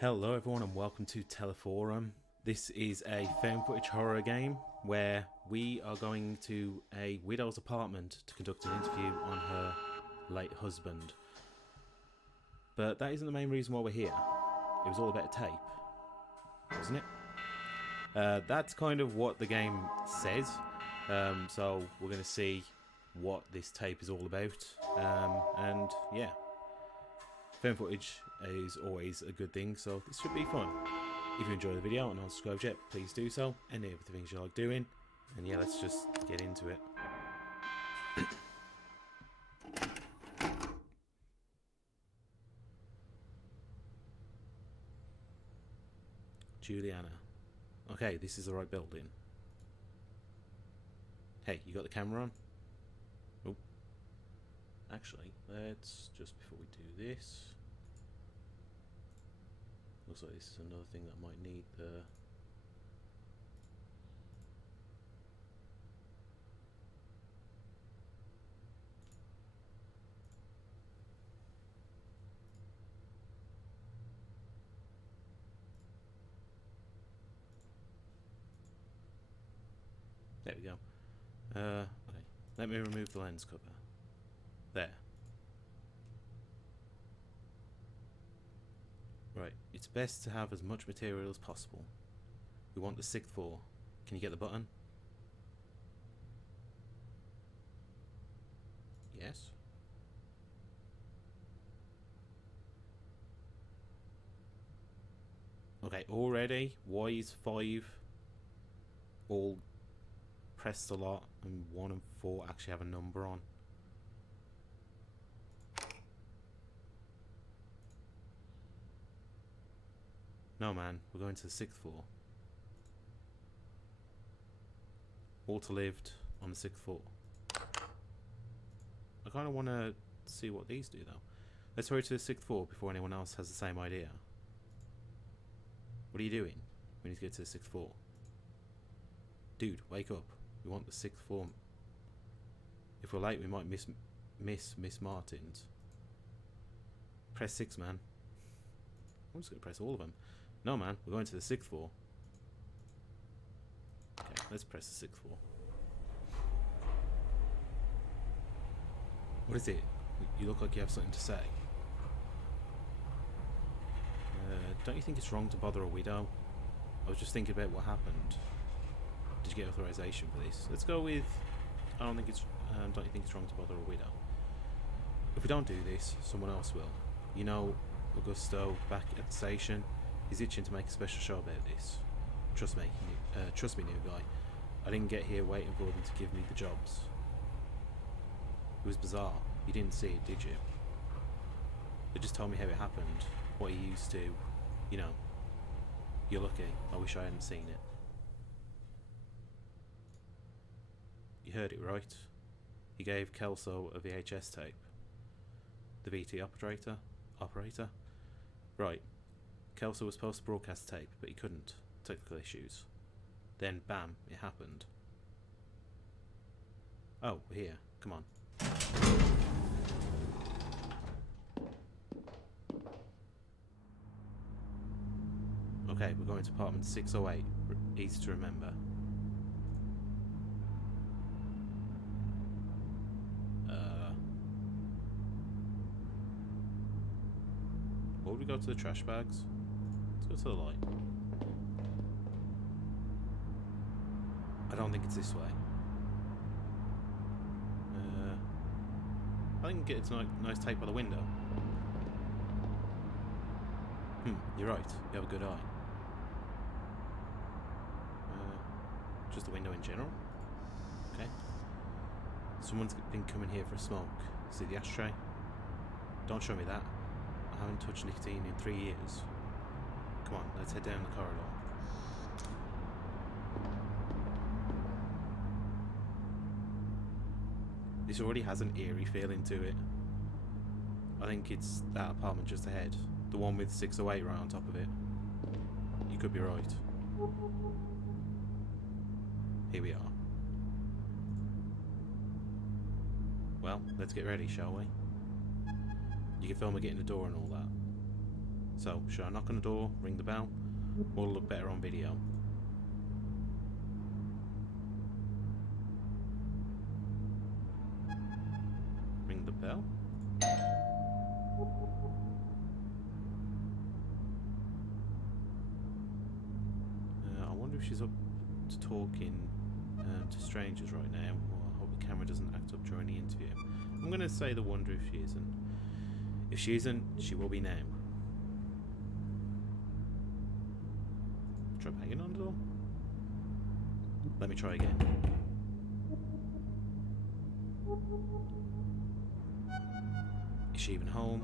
Hello everyone and welcome to TELEFORUM. This is a found footage horror game where we are going to a widow's apartment to conduct an interview on her late husband. But that isn't the main reason why we're here. It was all about a tape, wasn't it? That's kind of what the game says. So we're going to see what this tape is all about. And yeah. Found footage is always a good thing, so this should be fun. If you enjoy the video and aren't subscribed yet, please do so. Any of the things you like doing. And yeah, let's just get into it. Juliana. Okay, this is the right building. Hey, you got the camera on? Oh. Actually, let's just before we do this. Looks like this is another thing that might need the... There we go. Okay, let me remove the lens cover. There. Right, it's best to have as much material as possible. We want the sixth floor. Can you get the button? Yes. Okay, already, why is 5 all pressed a lot and 1 and 4 actually have a number on? No man, we're going to the 6th floor. Walter lived on the 6th floor. I kind of want to see what these do though. Let's hurry to the 6th floor before anyone else has the same idea. What are you doing? We need to get to the 6th floor. Dude, wake up. We want the 6th floor. If we're late we might miss Miss Martin's. Press 6, man. I'm just going to press all of them. No man, we're going to the 6th floor. Okay, let's press the 6th floor. What is it? You look like you have something to say. Don't you think it's wrong to bother a widow? I was just thinking about what happened. Did you get authorization for this? Let's go with... don't you think it's wrong to bother a widow? If we don't do this, someone else will. You know, Augusto back at the station, he's itching to make a special show about this. Trust me, new guy. I didn't get here waiting for them to give me the jobs. It was bizarre. You didn't see it, did you? They just told me how it happened, what he used to, you know. You're lucky. I wish I hadn't seen it. You heard it right. He gave Kelso a VHS tape. The VT operator? Right. Kelso was supposed to broadcast the tape, but he couldn't. Technical issues. Then, bam, it happened. Oh, we're here. Come on. Okay, we're going to apartment 608. Easy to remember. Or we go to the trash bags? Let's go to the light. I don't think it's this way. I think it's a nice tape by the window. You're right. You have a good eye. Just the window in general? Okay. Someone's been coming here for a smoke. See the ashtray? Don't show me that. I haven't touched nicotine in 3 years. Come on, let's head down the corridor. This already has an eerie feeling to it. I think it's that apartment just ahead. The one with 608 right on top of it. You could be right. Here we are. Well, let's get ready, shall we? You can film me getting the door and all that. So, should I knock on the door, ring the bell, or look better on video? Ring the bell? I wonder if she's up to talking to strangers right now, or I hope the camera doesn't act up during the interview. I'm going to say the wonder if she isn't. If she isn't, she will be now. Try banging on the door. Let me try again. Is she even home?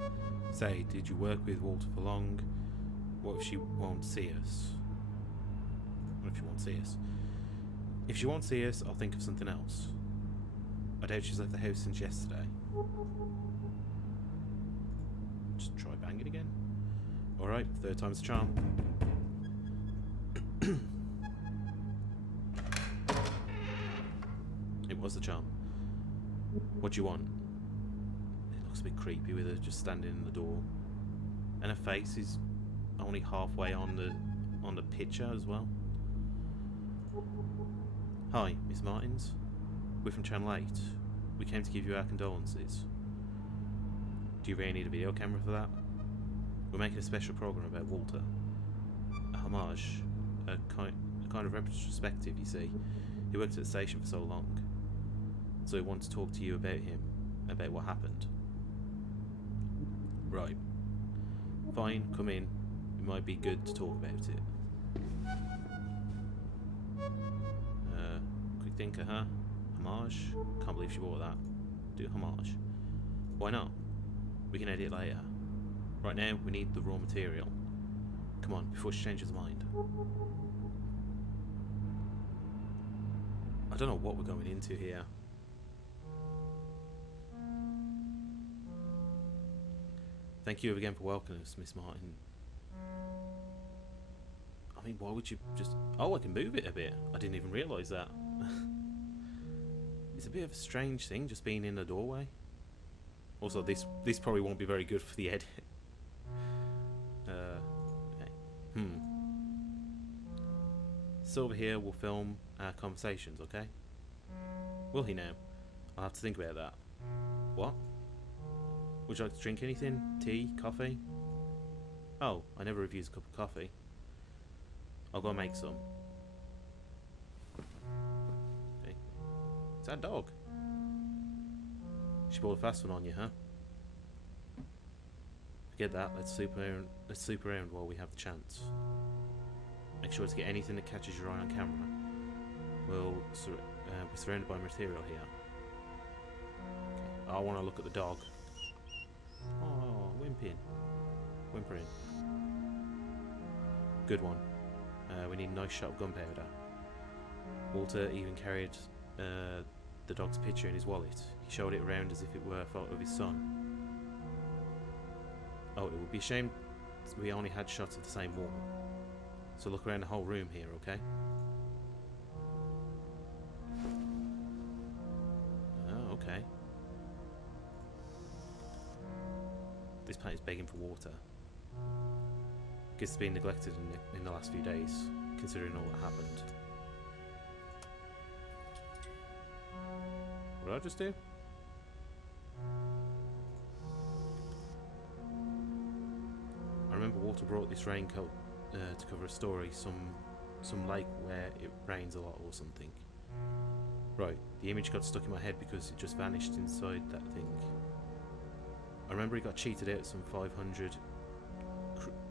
Say, did you work with Walter for long? What if she won't see us? What if she won't see us? If she won't see us, I'll think of something else. I doubt she's left the house since yesterday. Just try banging again. Alright, third time's the charm. It was the charm. What do you want? It looks a bit creepy with her just standing in the door. And her face is only halfway on the picture as well. Hi, Miss Martins. We're from Channel 8. We came to give you our condolences. Do you really need a video camera for that? We're making a special program about Walter. A homage. A kind of retrospective, you see. He worked at the station for so long. So we want to talk to you about him. About what happened. Right. Fine, come in. It might be good to talk about it. Quick thinker, huh? Homage? Can't believe she bought that. Do homage. Why not? We can edit later. Right now, we need the raw material. Come on, before she changes mind. I don't know what we're going into here. Thank you again for welcoming us, Miss Martin. I mean, why would you just... Oh, I can move it a bit. I didn't even realise that. It's a bit of a strange thing, just being in the doorway. Also, this probably won't be very good for the edit. Okay. Silver here will film our conversations, okay? Will he now? I'll have to think about that. What? Would you like to drink anything? Tea? Coffee? Oh, I never refuse a cup of coffee. I'll go make some. Okay. Is that a dog? She bought a fast one on you, huh? Forget that. Let's swoop around while we have the chance. Make sure to get anything that catches your eye on camera. We're surrounded by material here. Okay. I want to look at the dog. Oh, whimpering. Good one. We need a nice shot of gunpowder. Walter even carried the dog's picture in his wallet. He showed it around as if it were a photo of his son. Oh, it would be a shame we only had shots of the same wall. So look around the whole room here, okay? Oh, okay. This plant is begging for water. Guess it's been neglected in the last few days, considering all that happened. What did I just do? I remember Walter brought this raincoat to cover a story, some lake where it rains a lot or something. Right, the image got stuck in my head because it just vanished inside that thing. I remember he got cheated out some 500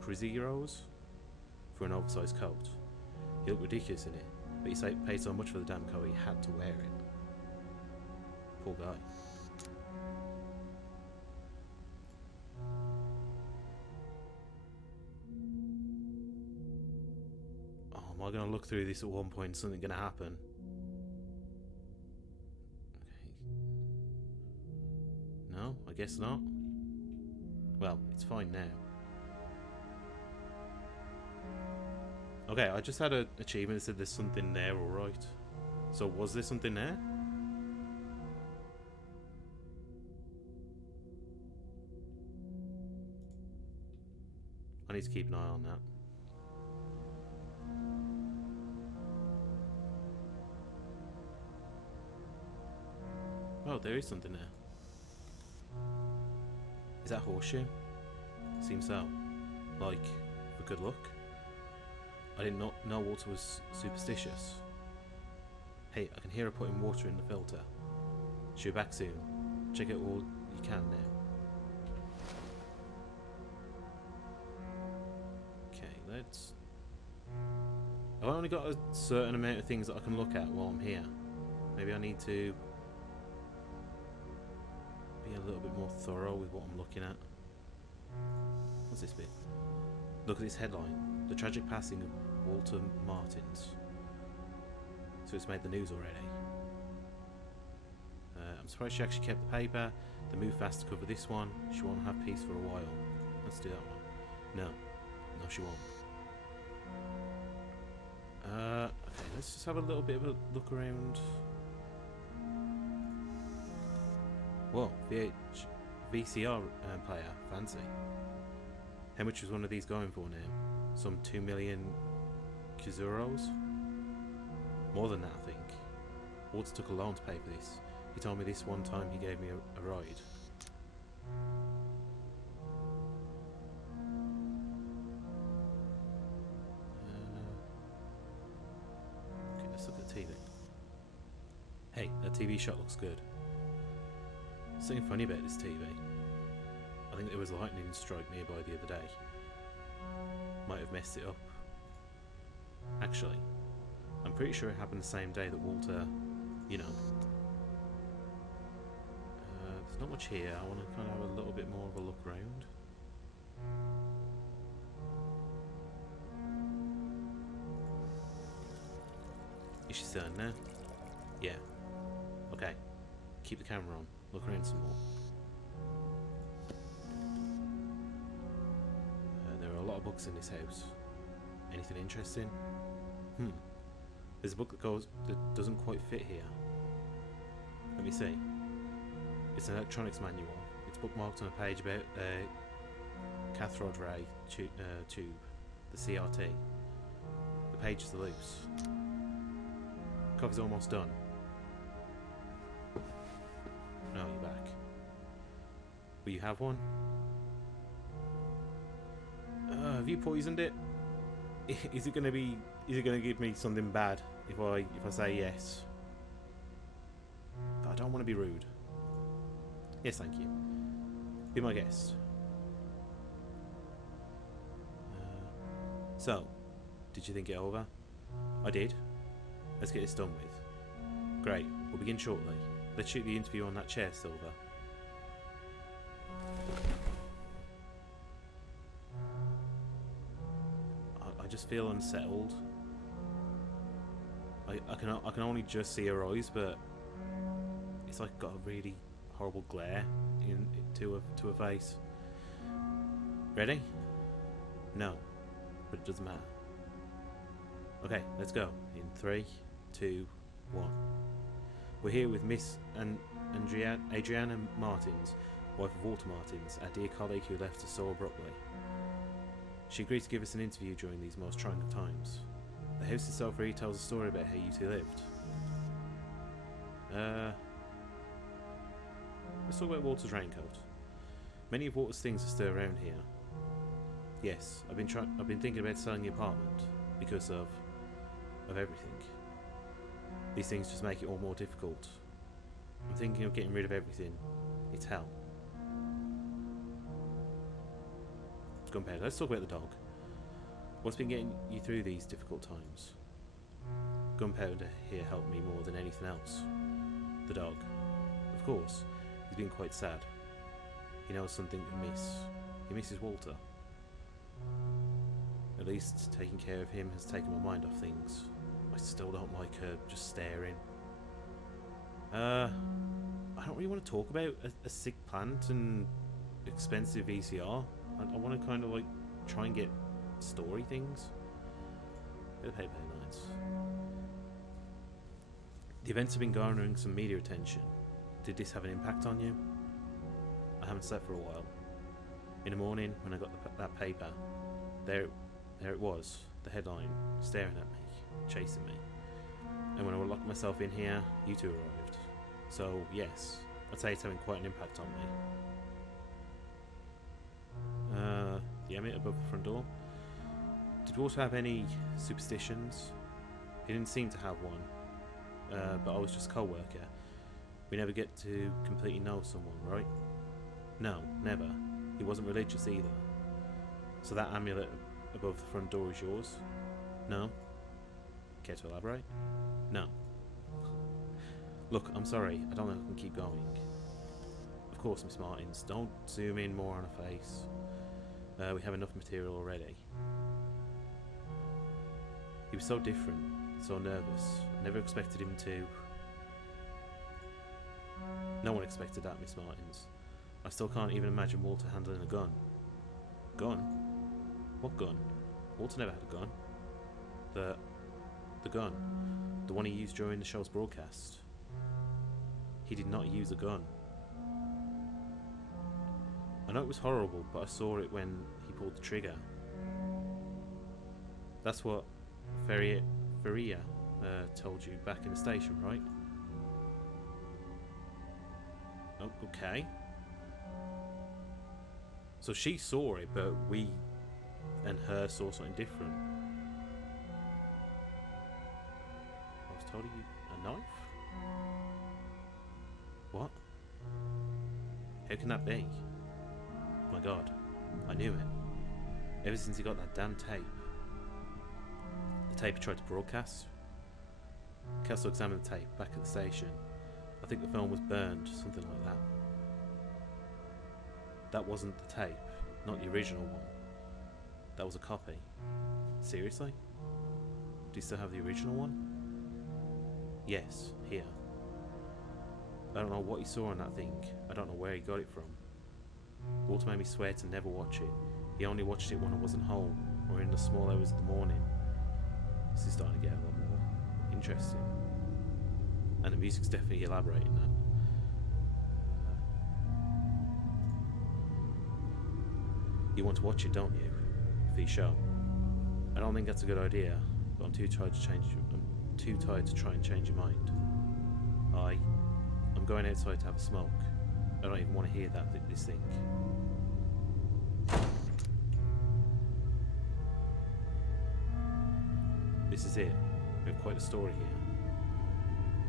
Crizeros for an oversized coat. He looked ridiculous in it, but he paid so much for the damn coat he had to wear it. Poor guy. Oh, am I going to look through this at one point and something going to happen? Okay. No, I guess not. Well, it's fine now. Okay, I just had an achievement that said there's something there, alright. So was there something there? I need to keep an eye on that. Oh, there is something there. Is that horseshoe? Seems so. Like, for good luck? I did not know Walter was superstitious. Hey, I can hear her putting water in the filter. She'll be back soon. Check it all you can now. Okay, let's... I've only got a certain amount of things that I can look at while I'm here. Maybe I need to be a little bit more thorough with what I'm looking at. What's this bit? Look at this headline. The tragic passing of Walter Martins. So it's made the news already. I'm surprised she actually kept the paper. They moved fast to cover this one. She won't have peace for a while. Let's do that one. No. No, she won't. Okay, let's just have a little bit of a look around. Whoa, VCR player. Fancy. How much was one of these going for now? Some 2 million Kizuros? More than that, I think. Walter took a loan to pay for this. He told me this one time he gave me a ride. Okay, let's look at the TV. Hey, that TV shot looks good. Something funny about this TV. I think there was a lightning strike nearby the other day. Might have messed it up. Actually, I'm pretty sure it happened the same day that Walter, you know. There's not much here. I want to kind of have a little bit more of a look around. Is she still in there? Yeah. Okay. Keep the camera on. Look around some more. There are a lot of books in this house. Anything interesting? There's a book that doesn't quite fit here. Let me see. It's an electronics manual. It's bookmarked on a page about cathode ray tube, the CRT. The pages are loose. Cover's almost done. No, you're back. Will you have one? Have you poisoned it? Is it gonna give me something bad if I say yes? But I don't want to be rude. Yes, thank you. Be my guest. So, did you think it over? I did. Let's get this done with. Great. We'll begin shortly. Let's shoot the interview on that chair, Silver. I just feel unsettled. I can only just see her eyes, but it's like got a really horrible glare to her face. Ready? No, but it doesn't matter. Okay, let's go. In 3, 2, 1. We're here with Miss Adriana Martins, wife of Walter Martins, our dear colleague who left us so abruptly. She agreed to give us an interview during these most trying of times. The house itself really tells a story about how you two lived. Let's talk about Walter's raincoat. Many of Walter's things are still around here. Yes, I've been thinking about selling the apartment because of everything. These things just make it all more difficult. I'm thinking of getting rid of everything. It's hell. Compared, let's talk about the dog. What's been getting you through these difficult times? Gunpowder here helped me more than anything else. The dog. Of course, he's been quite sad. He knows something amiss. He misses Walter. At least taking care of him has taken my mind off things. I still don't like her just staring. I don't really want to talk about a sick plant and expensive VCR. I want to kind of like try and get story things. Bit of paper lines. The events have been garnering some media attention. Did this have an impact on you? I haven't slept for a while. In the morning, when I got that paper, there it was, the headline, staring at me, chasing me. And when I locked myself in here, you two arrived. So yes, I'd say it's having quite an impact on me. The Emmett above the front door. Did Walter have any superstitions? He didn't seem to have one, but I was just a co-worker. We never get to completely know someone, right? No, never. He wasn't religious either. So that amulet above the front door is yours? No? Care to elaborate? No. Look, I'm sorry, I don't know if I can keep going. Of course, Miss Martins, don't zoom in more on her face. We have enough material already. He was so different, so nervous. I never expected him to... No one expected that, Miss Martins. I still can't even imagine Walter handling a gun. Gun? What gun? Walter never had a gun. The gun. The one he used during the show's broadcast. He did not use a gun. I know it was horrible, but I saw it when he pulled the trigger. That's what Feria told you back in the station, right? Oh, okay. So she saw it, but we and her saw something different. I was told you a knife? What? How can that be? Oh my god, I knew it. Ever since he got that damn tape. The tape he tried to broadcast. Castle examined the tape back at the station. I think the film was burned, something like that. That wasn't the tape, not the original one. That was a copy. Seriously? Do you still have the original one? Yes, here. I don't know what he saw on that thing. I don't know where he got it from. Walter made me swear to never watch it. He only watched it when I wasn't home, or in the small hours of the morning. This is starting to get a lot more interesting. And the music's definitely elaborating that. You want to watch it, don't you? For the show. I don't think that's a good idea, but I'm too tired to try and change your mind. I'm going outside to have a smoke. I don't even want to hear this thing. This is it. We have quite a story here.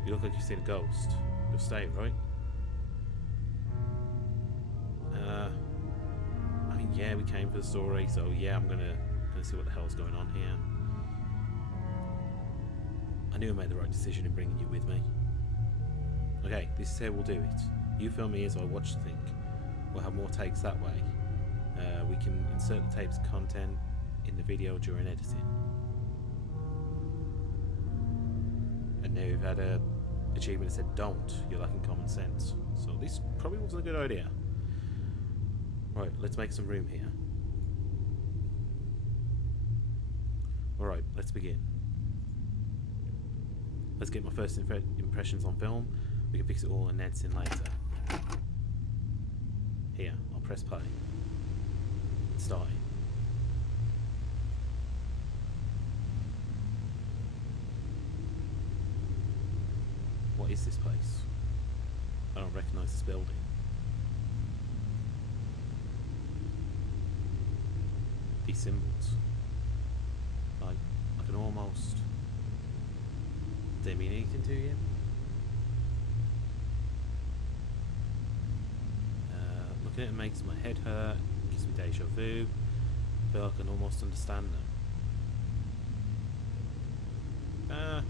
You look like you've seen a ghost. You'll stay, right? I mean, yeah, we came for the story, so yeah, I'm gonna see what the hell's going on here. I knew I made the right decision in bringing you with me. Okay, this is how we'll do it. You film me as I watch the thing. We'll have more takes that way. We can insert the tape's content in the video during editing. And now we've had a achievement that said don't, you're lacking common sense. So this probably wasn't a good idea. Right, let's make some room here. Alright, let's begin. Let's get my first impressions on film. We can fix it all and edit in later. Here, I'll press play. It's starting. What is this place? I don't recognise this building. These symbols. I can almost... Do they mean anything to you? Looking at it makes my head hurt, gives me deja vu. I feel like I can almost understand them. I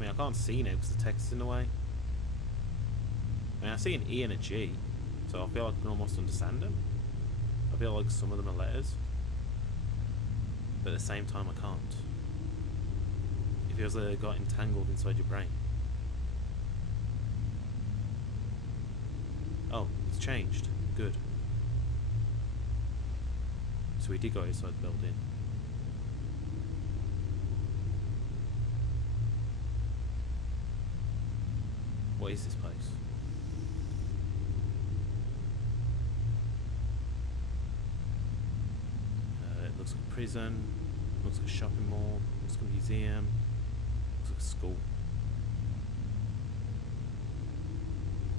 mean, I can't see now because the text's in the way. I mean, I see an E and a G, so I feel like I can almost understand them. I feel like some of them are letters, but at the same time I can't. It feels like they got entangled inside your brain. Oh, it's changed. Good. So we did go outside the building. What is this place? Looks like a prison. Looks like a shopping mall. Looks like a museum. Looks like a school.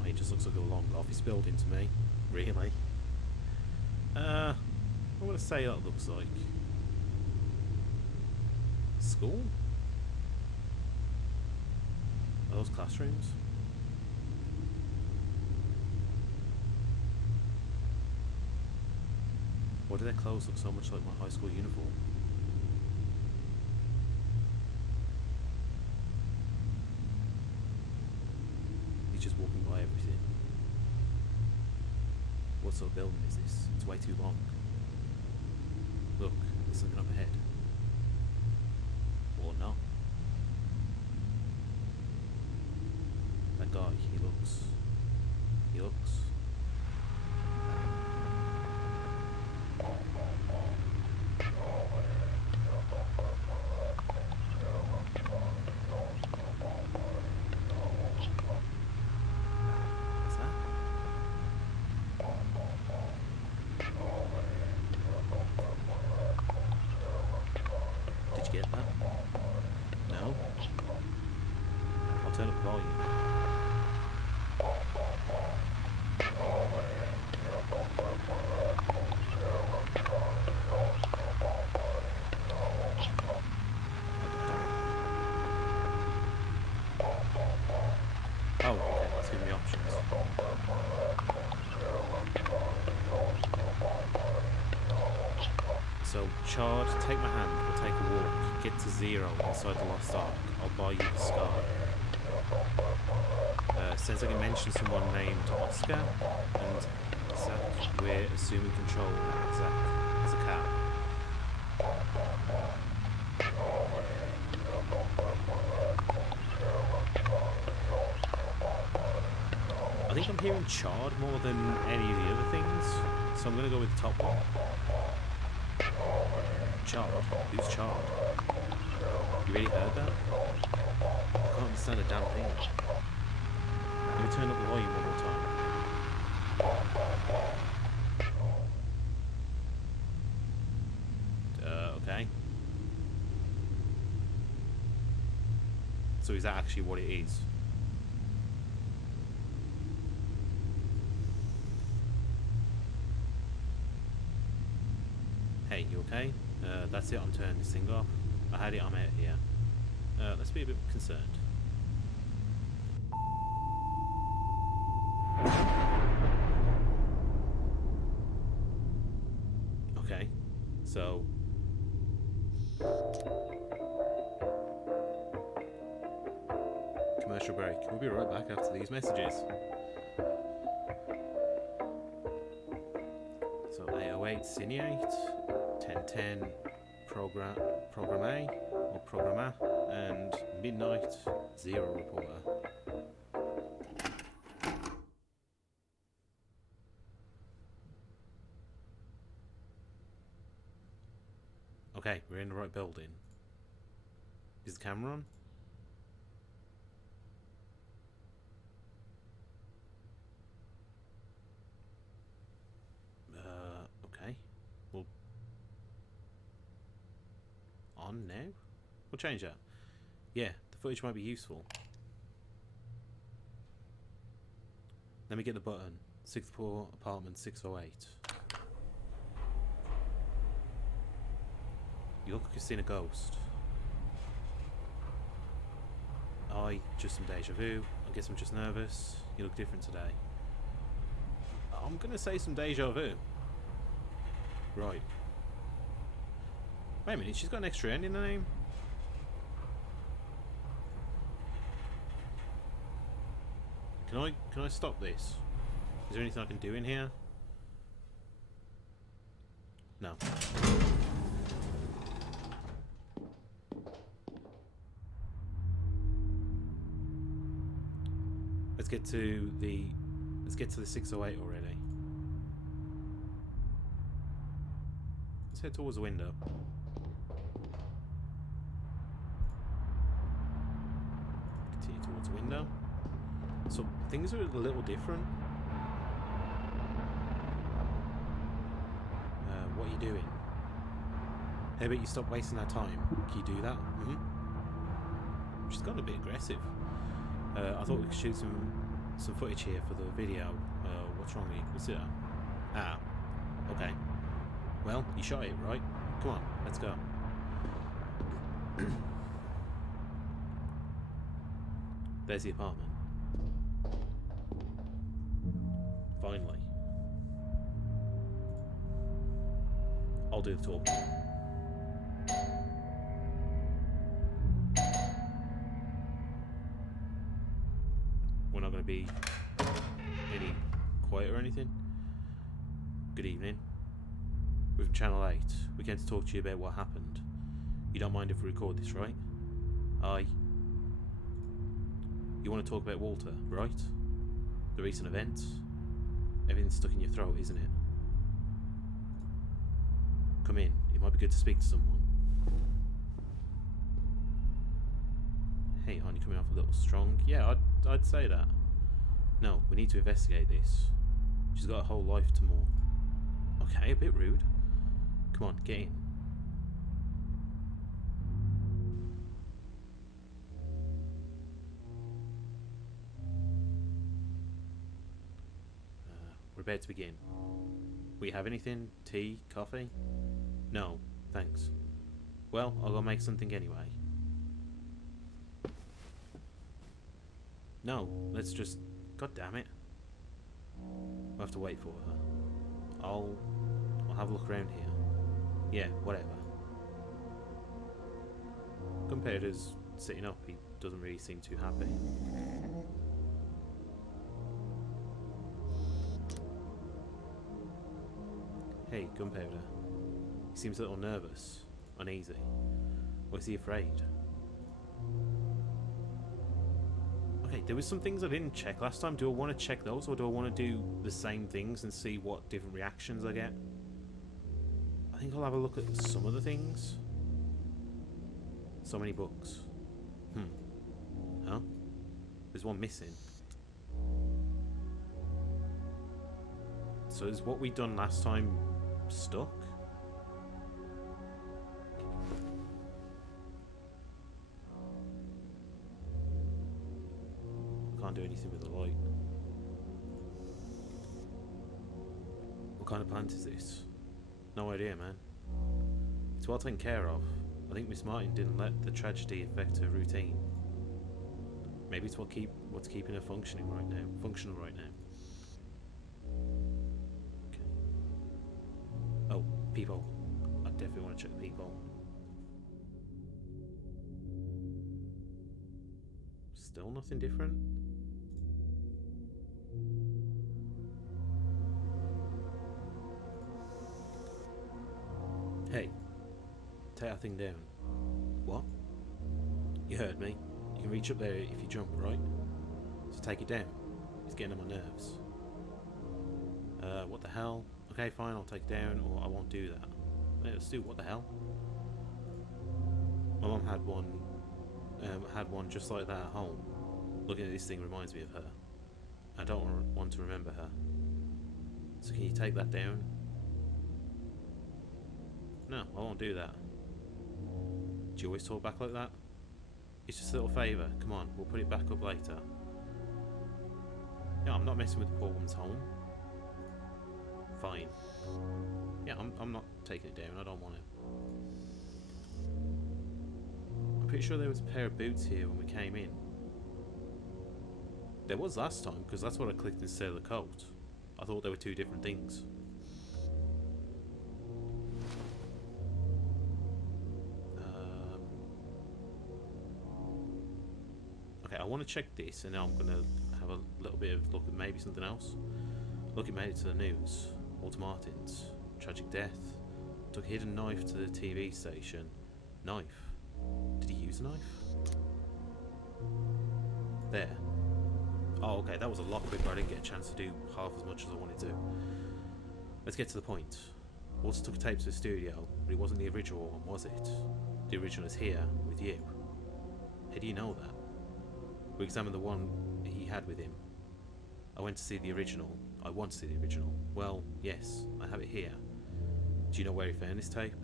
Oh, it just looks like a long office building to me. Really. What would I say that looks like? School? Are those classrooms? Why do their clothes look so much like my high school uniform? He's just walking by everything. What sort of building is this? It's way too long. Look, there's something up ahead. Or not. That guy, he looks... What's that? Did you get that? No? I'll turn up the volume. Oh, okay, let's give me options. So, charge, take my hand, we'll take a walk, get to 0 inside the Lost Ark, I'll buy you the sky. Sounds like it mentions someone named Oscar, and Zach, we're assuming control of Zach as a cat. I think I'm hearing Chard more than any of the other things, so I'm going to go with the top one. Chard? Who's Chard? You really heard that? I can't understand a damn thing. Let me turn up the volume one more time. Okay. So is that actually what it is? Hey, you okay? That's it, I'm turning this thing off. I had it, I'm out here. Let's be a bit concerned. Okay, so... Commercial break. We'll be right back after these messages. So 808 Cineate, 1010 Program A or Programma, and Midnight Zero Reporter. Okay, we're in the right building. Is the camera on? Okay. Well, on now? We'll change that. Yeah, the footage might be useful. Let me get the button. 6th floor, apartment 608. You look like you've seen a ghost. Just some deja vu. I guess I'm just nervous. You look different today. I'm gonna say some deja vu. Right. Wait a minute, she's got an extra N in her name? Can I stop this? Is there anything I can do in here? No. Let's get to the 608 already. Let's head towards the window. Continue towards the window. So things are a little different. What are you doing? Hey, but you stop wasting our time. Can you do that? Hmm? She's gotten a bit aggressive. I thought we could shoot some footage here for the video. What's wrong with you? What's it? Ah, okay. Well, you shot it, right? Come on, let's go. There's the apartment. Finally. I'll do the talking. We're not going to be any quiet or anything. Good evening. We're from Channel 8. We came to talk to you about what happened. You don't mind if we record this, right? Aye. You want to talk about Walter, right? The recent events? Everything's stuck in your throat, isn't it? Come in. It might be good to speak to someone. Hey, hon, you coming off a little strong? Yeah, I'd say that. No, we need to investigate this. She's got a whole life to mourn. Okay, a bit rude. Come on, get in. We're about to begin. We have anything? Tea? Coffee? No, thanks. Well, I'll go make something anyway. No, let's just... God damn it. We'll have to wait for her. I'll have a look around here. Yeah, whatever. Gunpowder's sitting up. He doesn't really seem too happy. Hey, Gunpowder. He seems a little nervous, uneasy. Or is he afraid? Okay, there was some things I didn't check last time. Do I want to check those, or do I want to do the same things and see what different reactions I get? I think I'll have a look at some of the things. So many books. Huh? There's one missing. So is what we done last time stuck? Can't do anything with the light. What kind of plant is this? No idea, man. It's well taken care of. I think Miss Martin didn't let the tragedy affect her routine. Maybe it's what's keeping her functional right now. Okay. Oh, people. I definitely want to check the people. Still nothing different? Hey, take that thing down. What? You heard me. You can reach up there if you jump, right? So take it down. It's getting on my nerves. What the hell? Okay, fine, I'll take it down, or I won't do that. Wait, let's do what the hell? My mum had one just like that at home. Looking at this thing reminds me of her. I don't want to remember her. So can you take that down? No, I won't do that. Do you always talk back like that? It's just a little favour. Come on, we'll put it back up later. Yeah, I'm not messing with the poor woman's home. Fine. Yeah, I'm not taking it down. I don't want it. I'm pretty sure there was a pair of boots here when we came in. There was last time, because that's what I clicked instead of the coat. I thought they were two different things. Okay, I want to check this, and now I'm going to have a little bit of look at maybe something else. Look, it made it to the news. Walter Martin's tragic death. Took a hidden knife to the TV station. Knife? Did he use a knife? There. Oh, okay, that was a lot quicker. I didn't get a chance to do half as much as I wanted to. Let's get to the point. Walter took a tape to the studio, but it wasn't the original one, was it? The original is here, with you. How do you know that? We examined the one he had with him. I went to see the original. I want to see the original. Well, yes, I have it here. Do you know where he found this tape?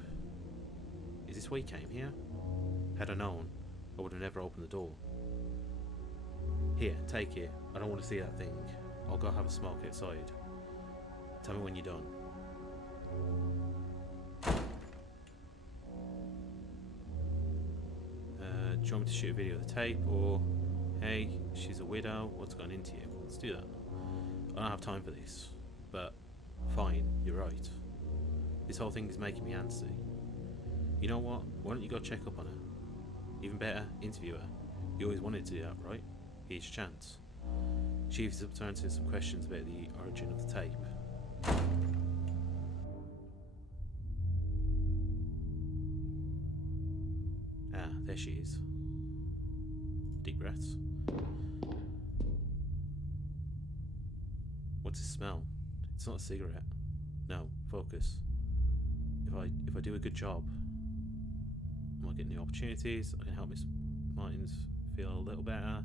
this why you came here? Had I known, I would have never opened the door. Here, take it. I don't want to see that thing. I'll go have a smoke outside. Tell me when you're done. Do you want me to shoot a video of the tape, or hey, she's a widow, what's gone into you? Let's do that. I don't have time for this, but fine, you're right. This whole thing is making me antsy. You know what? Why don't you go check up on her? Even better, interview her. You always wanted to do that, right? Here's your chance. Chief is up to answer some questions about the origin of the tape. Ah, there she is. Deep breaths. What's it smell? It's not a cigarette. No, focus. If I do a good job, I might get new opportunities. I can help Miss Martins feel a little better.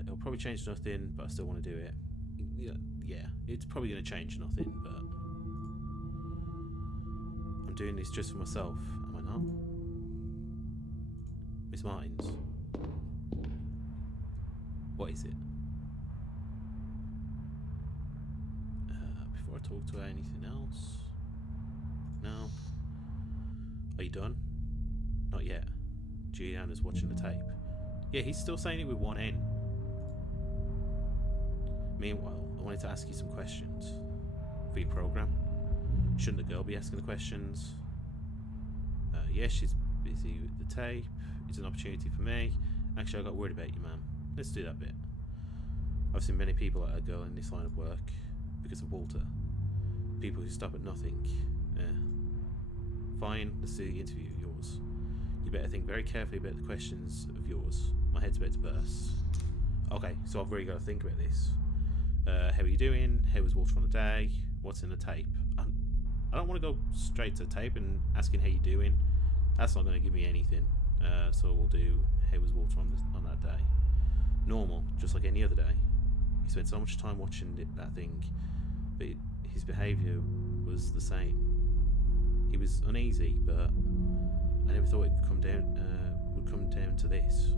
It'll probably change nothing, but I still want to do it. Yeah, it's probably going to change nothing, but I'm doing this just for myself, am I not? Miss Martins, what is it? Before I talk to her, anything else? No. Are you done? Not yet. Giuliano's watching the tape. Yeah, he's still saying it with one N. Meanwhile, I wanted to ask you some questions for your program. Shouldn't the girl be asking the questions? Yes, she's busy with the tape. It's an opportunity for me. Actually, I got worried about you, ma'am. Let's do that bit. I've seen many people like a girl in this line of work because of Walter. People who stop at nothing. Fine, let's do the interview of yours. You better think very carefully about the questions of yours. My head's about to burst. Okay, so I've really got to think about this. How are you doing? How was Walter on the day? What's in the tape? I don't want to go straight to the tape and asking how you're doing. That's not going to give me anything. So we'll do how was Walter on that day. Normal, just like any other day. He spent so much time watching that thing, but his behaviour was the same. He was uneasy, but I never thought it would come down to this.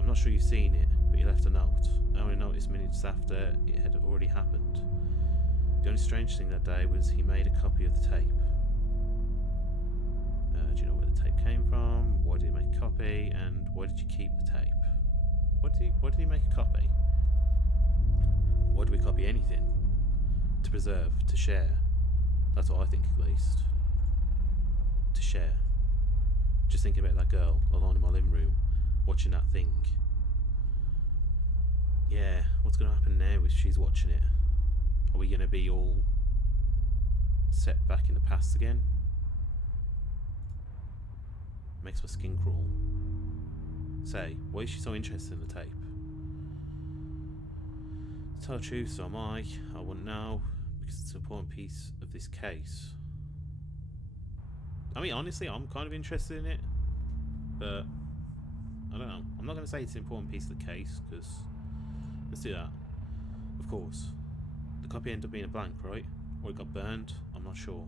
I'm not sure you've seen it, but he left a note. I only noticed minutes after it had already happened. The only strange thing that day was he made a copy of the tape. Do you know where the tape came from? Why did he make a copy? And why did you keep the tape? Why did he make a copy? Why do we copy anything? To preserve, to share. That's what I think, at least. To share. Just thinking about that girl alone in my living room, watching that thing. Yeah, what's going to happen now if she's watching it? Are we going to be all set back in the past again? Makes my skin crawl. Say, why is she so interested in the tape? To tell the truth, so am I. I wouldn't know, because it's an important piece of this case. I mean, honestly, I'm kind of interested in it, but I don't know. I'm not going to say it's an important piece of the case, because let's do that. Of course. The copy ended up being a blank, right? Or it got burned? I'm not sure.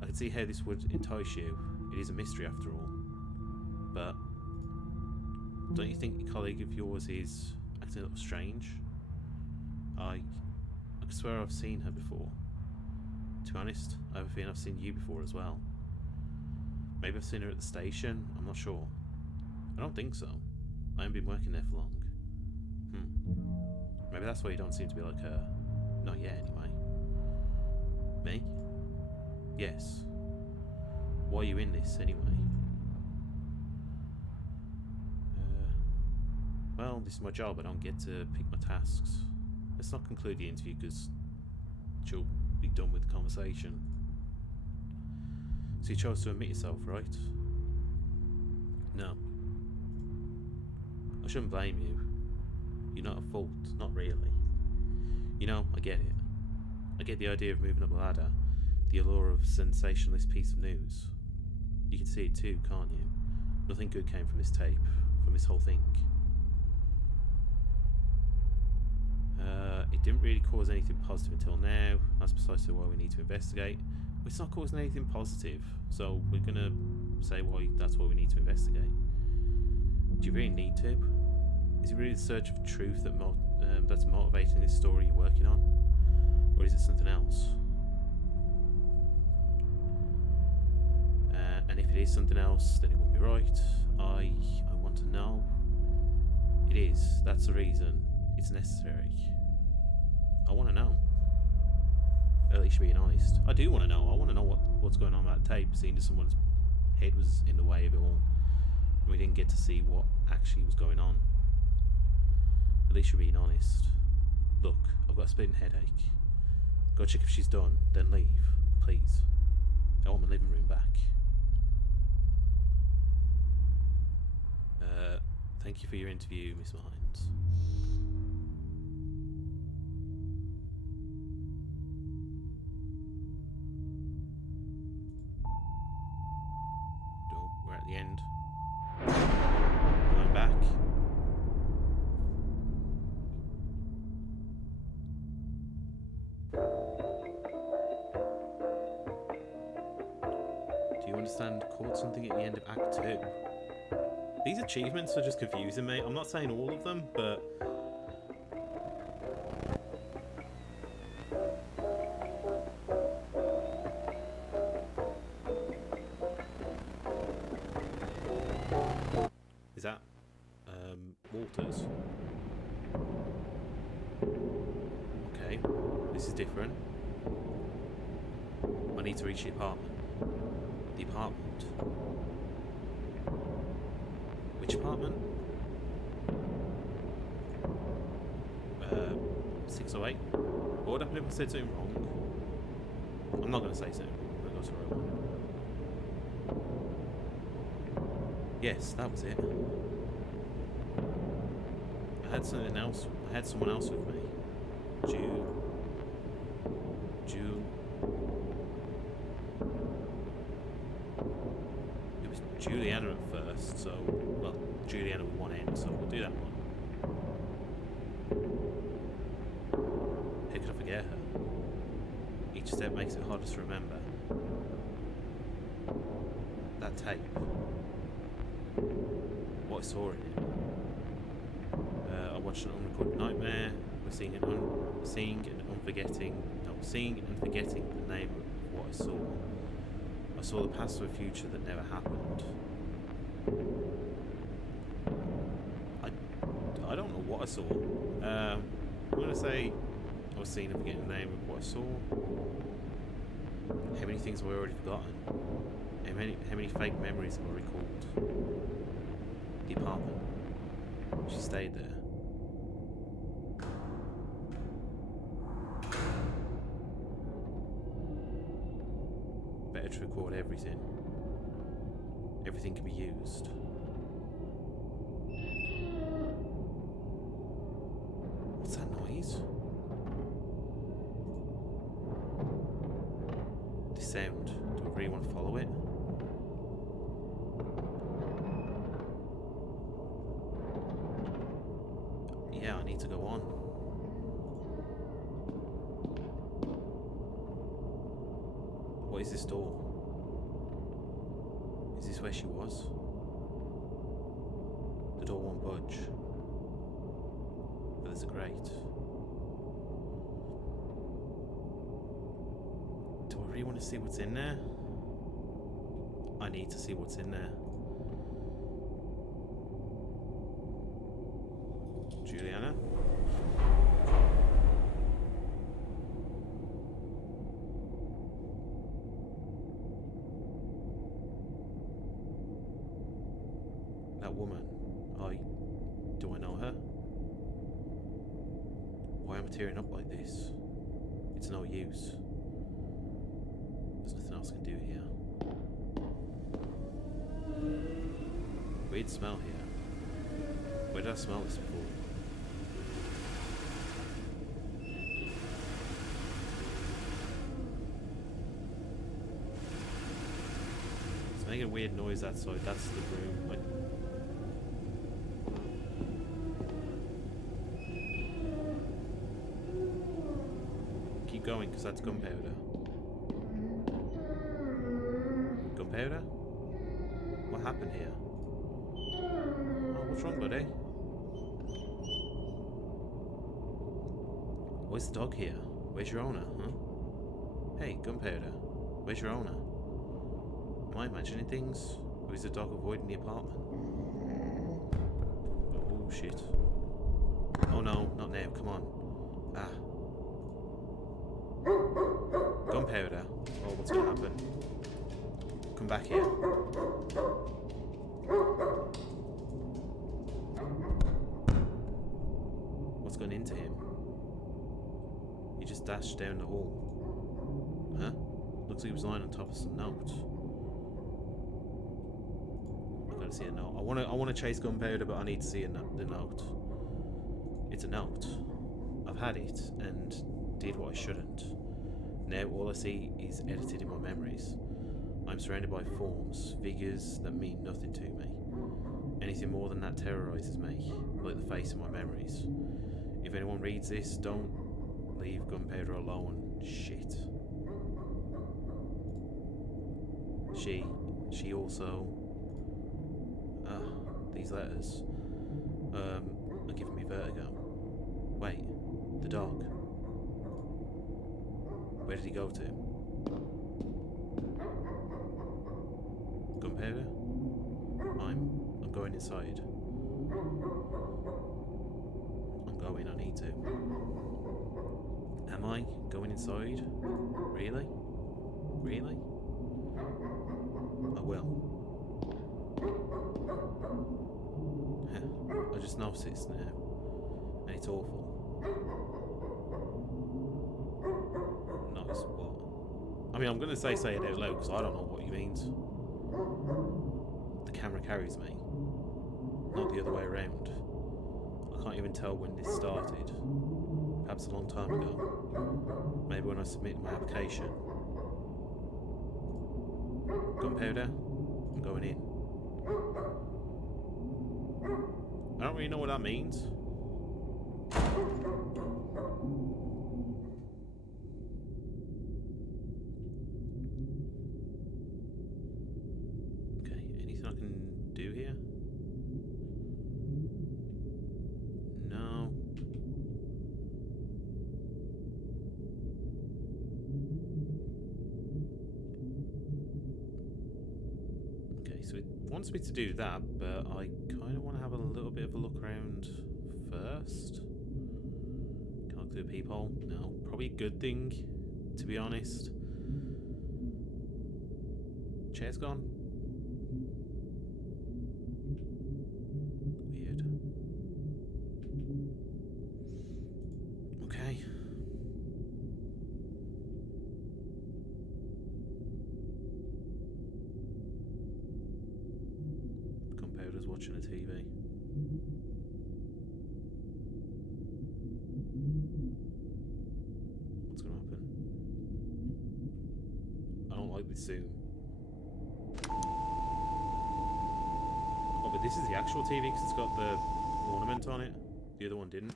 I can see how this would entice you. It is a mystery after all. But don't you think a colleague of yours is acting a little strange? I could swear I've seen her before. To be honest, I have a feeling I've seen you before as well. Maybe I've seen her at the station, I'm not sure. I don't think so. I haven't been working there for long. Maybe that's why you don't seem to be like her. Not yet, anyway. Me? Yes. Why are you in this, anyway? Well, this is my job. I don't get to pick my tasks. Let's not conclude the interview, because she'll be done with the conversation. So you chose to admit yourself, right? No. I shouldn't blame you. You're not at fault, not really. You know, I get it. I get the idea of moving up the ladder, the allure of a sensationalist piece of news. You can see it too, can't you? Nothing good came from this tape, from this whole thing. It didn't really cause anything positive until now. That's precisely why we need to investigate. It's not causing anything positive, so we're gonna say why that's why we need to investigate. Do you really need to? Is it really the search of truth that that's motivating this story you're working on? Or is it something else? And if it is something else, then it wouldn't be right. I want to know. It is. That's the reason. It's necessary. I want to know. At least you're being honest. I do want to know. I want to know what's going on with that tape, seeing as someone's head was in the way of it all. And we didn't get to see what actually was going on. At least you're being honest. Look, I've got a splitting headache. Go check if she's done, then leave. Please. I want my living room back. Thank you for your interview, Miss Mines. Oh, we're at the end. Going back. Do you understand? Caught something at the end of Act 2. These achievements are just confusing me. I'm not saying all of them, but... Is that... Walters? Okay, this is different. I need to reach the apartment. The apartment? Which apartment? 608. What would happen if I said something wrong? I'm not going to say something wrong. I'm going to go to the right one. Yes, that was it. I had something else. I had someone else with me. June. It was Juliana at first, so... Well, Juliana with one end, so we'll do that one. How could I forget her? Each step makes it harder to remember. That tape. What I saw in it. I watched an unrecorded nightmare. We're seeing and forgetting the name of what I saw. I saw the past of a future that never happened. I don't know what I saw. I'm gonna say I was seeing and forgetting the name of what I saw. How many things have I already forgotten? How many fake memories have I recalled? The apartment. She stayed there. Better to record everything. Everything can be used. What's that noise? The sound. Do I really want to follow it? Yeah, I need to go on. What is this door? Is this where she was? The door won't budge. But there's a grate. Do I really want to see what's in there? I need to see what's in there. Juliana? That woman. Do I know her? Why am I tearing up like this? It's no use. There's nothing else I can do here. Weird smell here. Where did I smell this before? It's making a weird noise outside. That's the room. Like, keep going, because that's gunpowder. Gunpowder? What happened here? Oh, what's wrong, buddy? Where's the dog here? Where's your owner, huh? Hey, Gunpowder. Where's your owner? Am I imagining things? Or is the dog avoiding the apartment? Oh, shit. Oh no, not now, come on. Ah. Gunpowder. Oh, what's gonna happen? Come back here. What's gone into him? He just dashed down the hall. Huh? Looks like he was lying on top of some note. I gotta see a note. I wanna chase Gunpowder, but I need to see the note. It's a note. I've had it and did what I shouldn't. Now all I see is edited in my memories. I'm surrounded by forms, figures that mean nothing to me. Anything more than that terrorizes me, like the face in my memories. If anyone reads this, don't leave Gunpowder alone. Shit. She also... these letters are giving me vertigo. Wait, the dog. Where did he go to? Gunpowder? I'm going inside. I'm going, I need to. Am I going inside? Really? Really? I will. I just noticed now. And it's awful. Notice what? I mean, I'm going to say it out loud because I don't know what he means. The camera carries me. Not the other way around. I can't even tell when this started. Perhaps a long time ago. Maybe when I submitted my application. Gunpowder? I'm going in. I don't really know what that means. Okay, anything I can do here? No. Okay, so it wants me to do that, but I kind of want to have a little bit of a look around first. Can I look through the peephole? No. Probably a good thing, to be honest. Chair's gone. Weird. Okay. Gunpowder's watching a TV. What's gonna happen? I don't like this Zoom. Oh, but this is the actual TV because it's got the ornament on it. The other one didn't.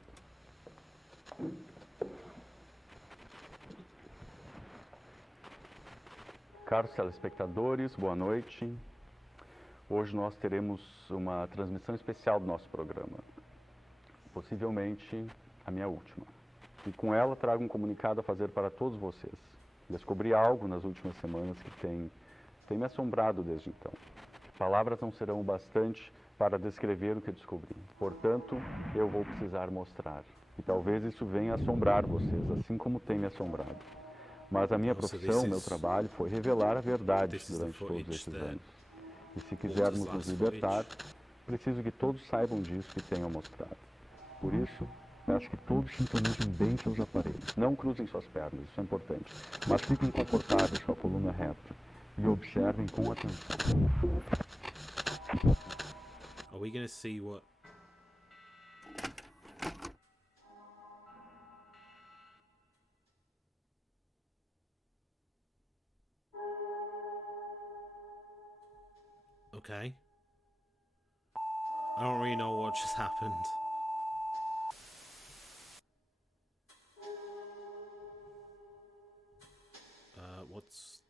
Caros telespectadores, boa noite. Hoje nós teremos uma transmissão especial do nosso programa, possivelmente a minha última. E com ela trago um comunicado a fazer para todos vocês. Descobri algo nas últimas semanas que tem me assombrado desde então. Palavras não serão o bastante para descrever o que descobri. Portanto, eu vou precisar mostrar. E talvez isso venha assombrar vocês, assim como tem me assombrado. Mas a minha profissão, meu trabalho, foi revelar a verdade durante todos esses anos. E se quisermos nos libertar, preciso que todos saibam disso e tenham mostrado. Por isso, peço que todos sintonizem bem seus aparelhos. Não cruzem suas pernas, isso é importante. Mas fiquem confortáveis com a coluna reta e observem com atenção. Are we gonna see what... Okay. I don't really know what just happened. What's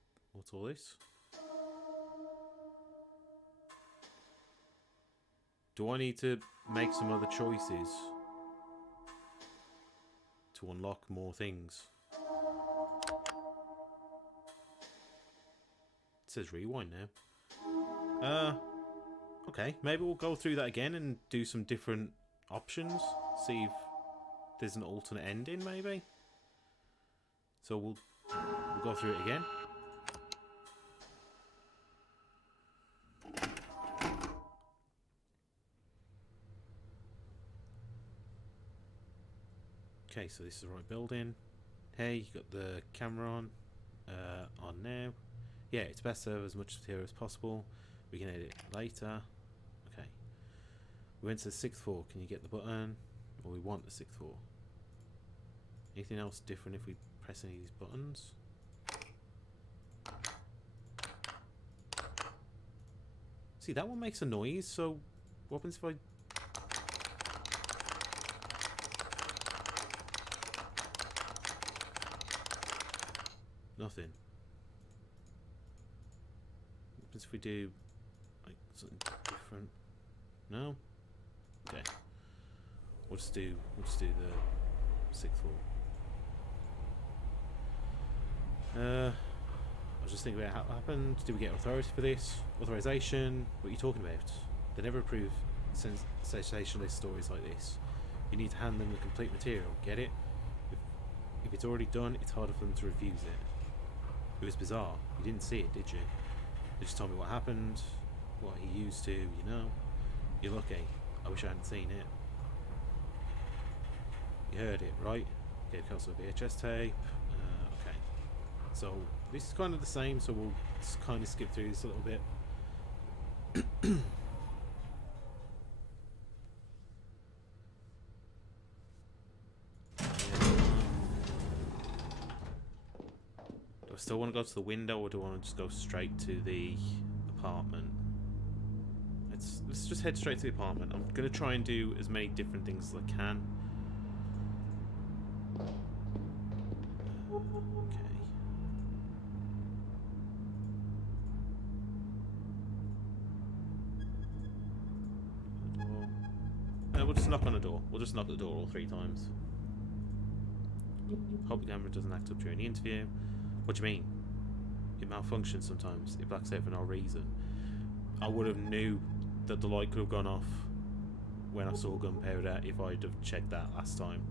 all this? Do I need to make some other choices to unlock more things? It says rewind now. Okay, maybe we'll go through that again and do some different options. See if there's an alternate ending, maybe. So we'll go through it again. Okay, so this is the right building. Hey, you got the camera on now. Yeah, it's best to have as much material as possible. We can edit it later. Okay. We went to the 6th floor. Can you get the button? Or we want the 6th floor. Anything else different if we press any of these buttons? See, that one makes a noise, so what happens if I... Nothing. What happens if we do like something different? No? Okay. We'll just do the 6th floor. I was just thinking about how it happened. Did we get authority for this? Authorization? What are you talking about? They never approve sensationalist stories like this. You need to hand them the complete material. Get it? If it's already done, it's harder for them to refuse it. It was bizarre. You didn't see it, did you? They just told me what happened, what he used to, you know. You're lucky. I wish I hadn't seen it. You heard it, right? Gave Kelso a VHS tape. Okay. So, this is kind of the same, so we'll just kind of skip through this a little bit. Do I still want to go to the window, or do I want to just go straight to the apartment? Let's just head straight to the apartment. I'm going to try and do as many different things as I can. We'll just knock on the door. We'll just knock the door all 3 times. Hope the camera doesn't act up during the interview. What do you mean? It malfunctions sometimes. It blacks out for no reason. I would have knew that the light could have gone off when I saw gunpowder if I'd have checked that last time.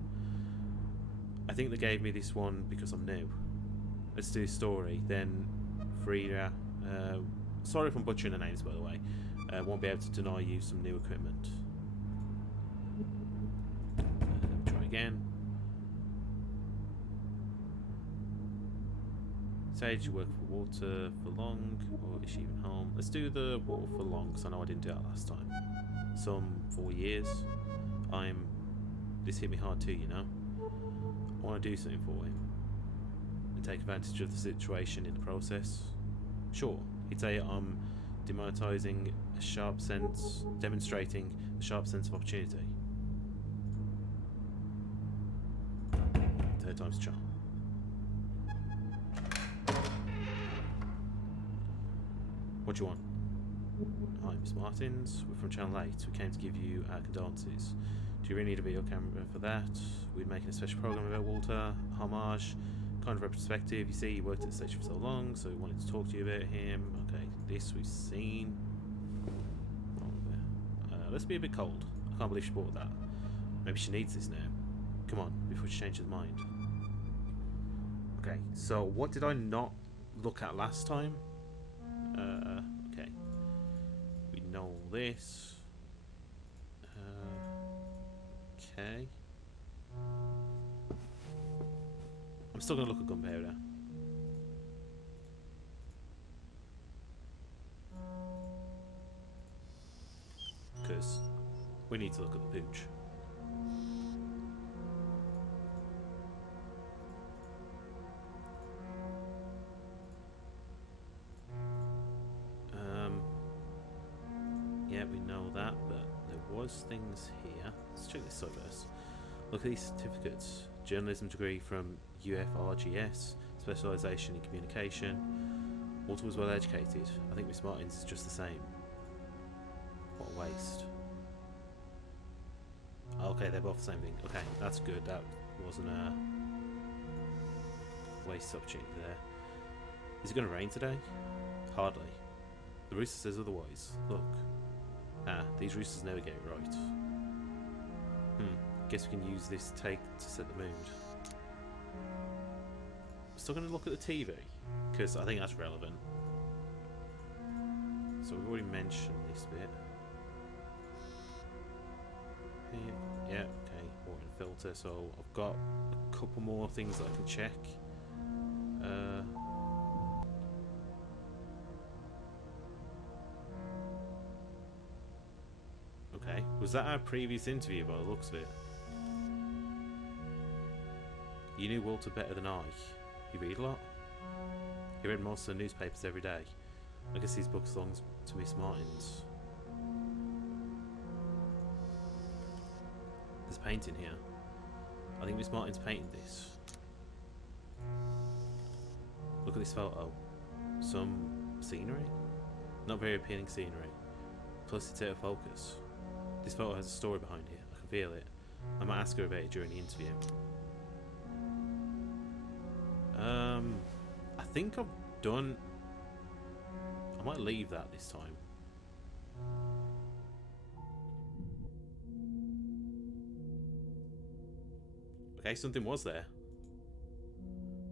I think they gave me this one because I'm new. Let's do a story. Then Frida, sorry if I'm butchering the names by the way, won't be able to deny you some new equipment. Try again. Sage, you work for Walter for long, or is she even home? Let's do the Walter for long, because I know I didn't do that last time. Some 4 years. This hit me hard too, you know. I want to do something for him. And take advantage of the situation in the process. Sure, he'd say I'm demonetizing a sharp sense, demonstrating a sharp sense of opportunity. 3rd time's charm. What do you want? Hi, Miss Martins. We're from Channel 8. We came to give you our condolences. Do you really need a video camera for that? We're making a special program about Walter. Homage. Kind of retrospective. You see, he worked at the station for so long, so we wanted to talk to you about him. Okay, this we've seen. Let's be a bit cold. I can't believe she bought that. Maybe she needs this now. Come on, before she changes her mind. Okay, so what did I not look at last time? Okay. We know all this. Okay. I'm still gonna look at gunpowder. Because we need to look at the pooch. Yeah, we know that, but there was things here. Let's check this out first. Look at these certificates. Journalism degree from UFRGS, specialisation in communication. Walter was well educated. I think Miss Martins is just the same. What a waste. Okay, they're both the same thing. Okay, that's good. That wasn't a waste opportunity there. Is it going to rain today? Hardly. The rooster says otherwise. Look. Ah, these roosters never get it right. Guess we can use this take to set the mood. Still going to look at the TV, because I think that's relevant. So we've already mentioned this bit. Yeah, okay, water and filter. So I've got a couple more things that I can check. Okay, was that our previous interview by the looks of it? You knew Walter better than I. You read a lot? He read most of the newspapers every day. I guess these books belong to Miss Martin's. There's painting here. I think Miss Martin's painted this. Look at this photo. Some scenery? Not very appealing scenery. Plus it's out of focus. This photo has a story behind it. I can feel it. I might ask her about it during the interview. I think I've done... I might leave that this time. Okay, something was there.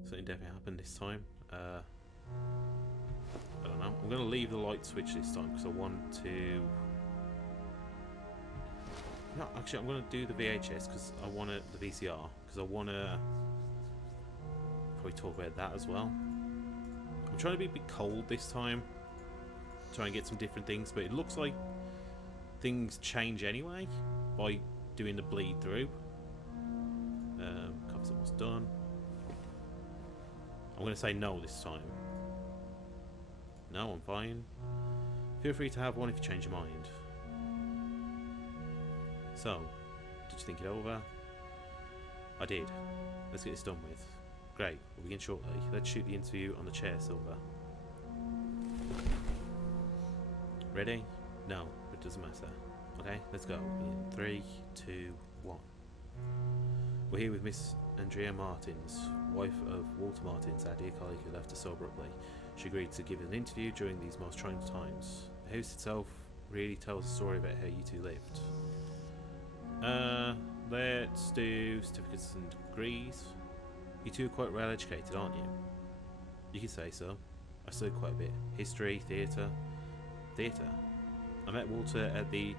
Something definitely happened this time. I don't know. I'm going to leave the light switch this time because I want to... No, actually, I'm going to do the VHS because I want the VCR because I want to probably talk about that as well. I'm trying to be a bit cold this time. Try and get some different things, but it looks like things change anyway by doing the bleed through. Cover's almost done. I'm going to say no this time. No, I'm fine. Feel free to have one if you change your mind. So, did you think it over? I did. Let's get this done with. Great, we'll begin shortly. Let's shoot the interview on the chair, Silver. Ready? No, it doesn't matter. Okay, let's go. In 3, 2, 1. We're here with Miss Andrea Martins, wife of Walter Martins, our dear colleague who left us so abruptly. She agreed to give an interview during these most trying times. The house itself really tells a story about how you two lived. Let's do certificates and degrees. You two are quite well educated, aren't you? You could say so. I studied quite a bit. History, theatre. Theatre? I met Walter at the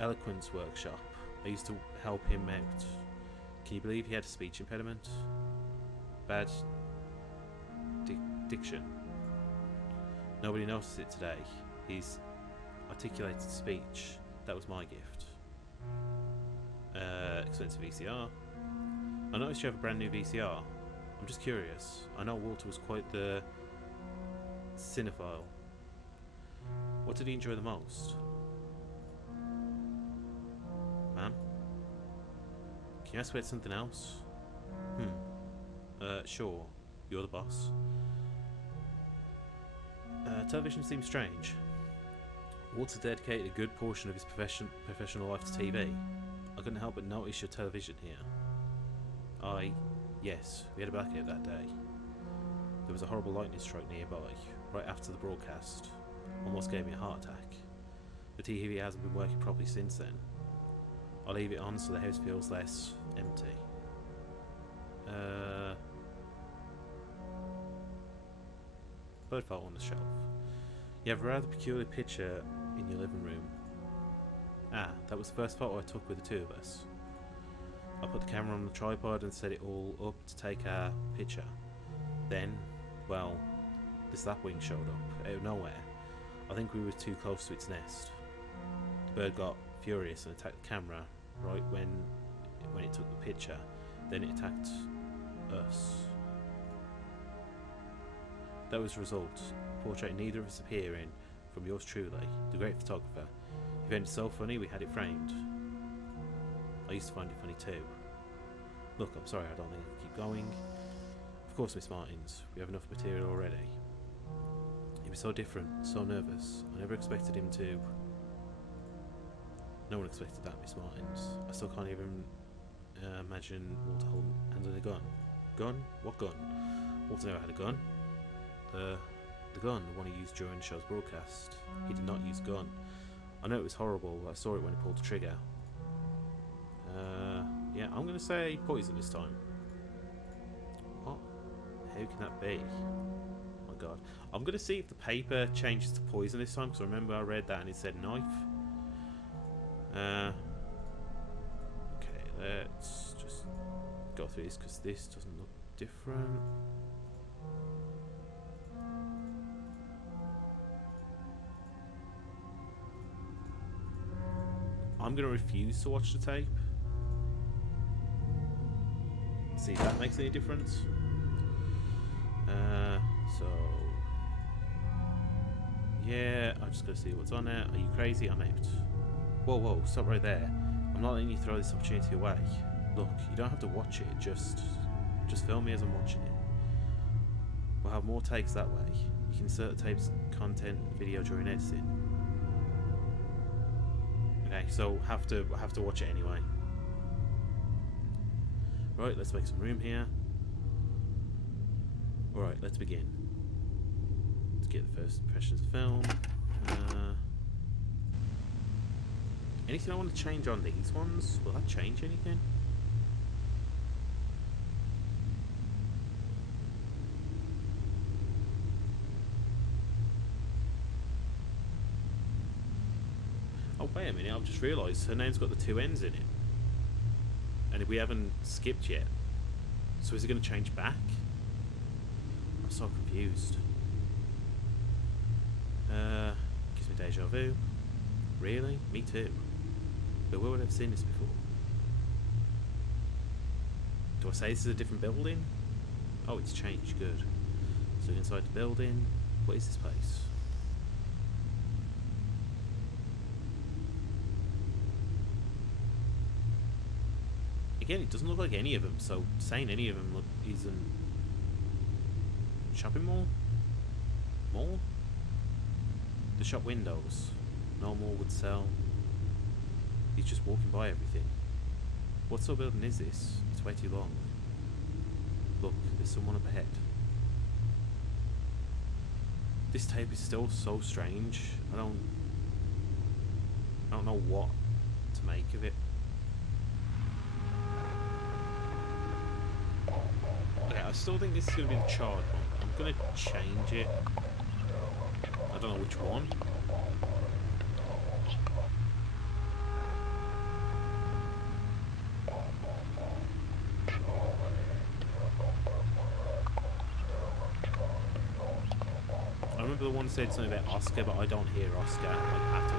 eloquence workshop. I used to help him out. Can you believe he had a speech impediment? Bad diction. Nobody noticed it today. His articulated speech. That was my gift. Expensive VCR. I noticed you have a brand new VCR. I'm just curious. I know Walter was quite the cinephile. What did he enjoy the most? Ma'am? Can you ask about something else? Sure. You're the boss. Television seems strange. Walter dedicated a good portion of his professional life to TV. I couldn't help but notice your television here. Yes, we had a blackout that day. There was a horrible lightning strike nearby, right after the broadcast. Almost gave me a heart attack. The TV hasn't been working properly since then. I'll leave it on so the house feels less empty. Bird photo on the shelf. You have a rather peculiar picture in your living room. Ah, that was the first photo I took with the two of us. I put the camera on the tripod and set it all up to take our picture. Then, well, this lapwing showed up out of nowhere. I think we were too close to its nest. The bird got furious and attacked the camera right when it took the picture. Then it attacked us. That was the result. A portrait neither of us appear in, from yours truly, the great photographer. He found it so funny we had it framed. I used to find it funny too. Look, I'm sorry, I don't think I can keep going. Of course, Miss Martins, we have enough material already. He was so different, so nervous. I never expected him to... No one expected that, Miss Martins. I still can't even imagine Walter handling a gun. Gun? What gun? Walter never had a gun. The gun, the one he used during the show's broadcast. He did not use a gun. I know it was horrible. I saw it when he pulled the trigger. Yeah, I'm going to say poison this time. What? How can that be? Oh my god. I'm going to see if the paper changes to poison this time, because I remember I read that and it said knife. Okay, let's just go through this, because this doesn't look different. I'm going to refuse to watch the tape. See if that makes any difference. So yeah, I'm just going to see what's on it. Are you crazy? I'm out. Whoa, whoa, stop right there. I'm not letting you throw this opportunity away. Look, you don't have to watch it. Just film me as I'm watching it. We'll have more takes that way. You can insert the tape's content video during editing. Okay, so have to watch it anyway. Right, let's make some room here. Alright, let's begin. Let's get the first impressions of the film. Anything I want to change on these ones? Will that change anything? Oh, wait a minute, I've just realised her name's got the two N's in it. And we haven't skipped yet. So is it going to change back? I'm so confused. Gives me deja vu. Really? Me too. But where would I have seen this before? Do I say this is a different building? Oh, it's changed. Good. So inside the building. What is this place? Again, it doesn't look like any of them, so saying any of them isn't... Shopping mall? Mall? The shop windows. No more would sell. He's just walking by everything. What sort of building is this? It's way too long. Look, there's someone up ahead. This tape is still so strange. I don't know what to make of it. Okay, I still think this is going to be the charred one, but I'm going to change it. I don't know which one. I remember the one said something about Oscar, but I don't hear Oscar like, at all.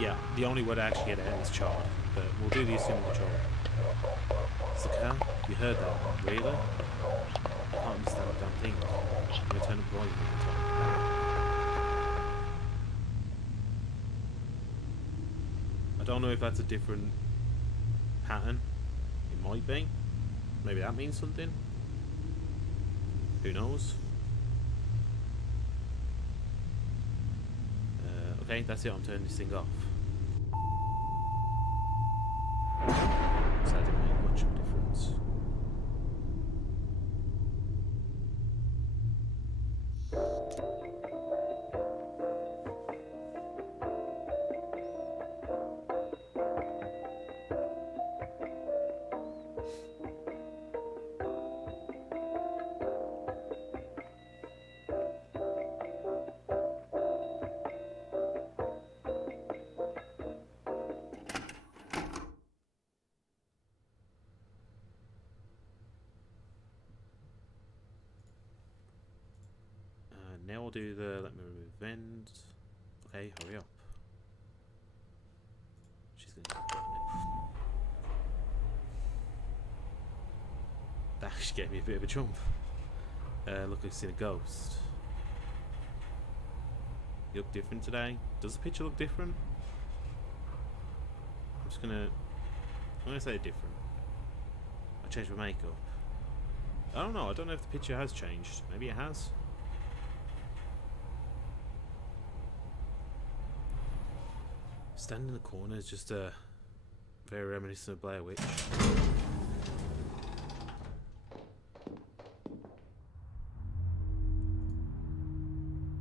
Yeah, the only word I actually get out is charred, but we'll do the assuming the charred. It's the car? You heard that? Really? I can't understand the damn thing. I'm going to turn up the volume all the time. I don't know if that's a different pattern. It might be. Maybe that means something. Who knows? Okay, that's it. I'm turning this thing off. So that didn't make much of a difference. Now I'll do the let me remove vent. Okay, hurry up. She's gonna get That actually gave me a bit of a jump. Look, I've seen a ghost. You look different today. Does the picture look different? I'm gonna say different. I changed my makeup. I don't know. I don't know if the picture has changed. Maybe it has. Standing in the corner is just very reminiscent of Blair Witch.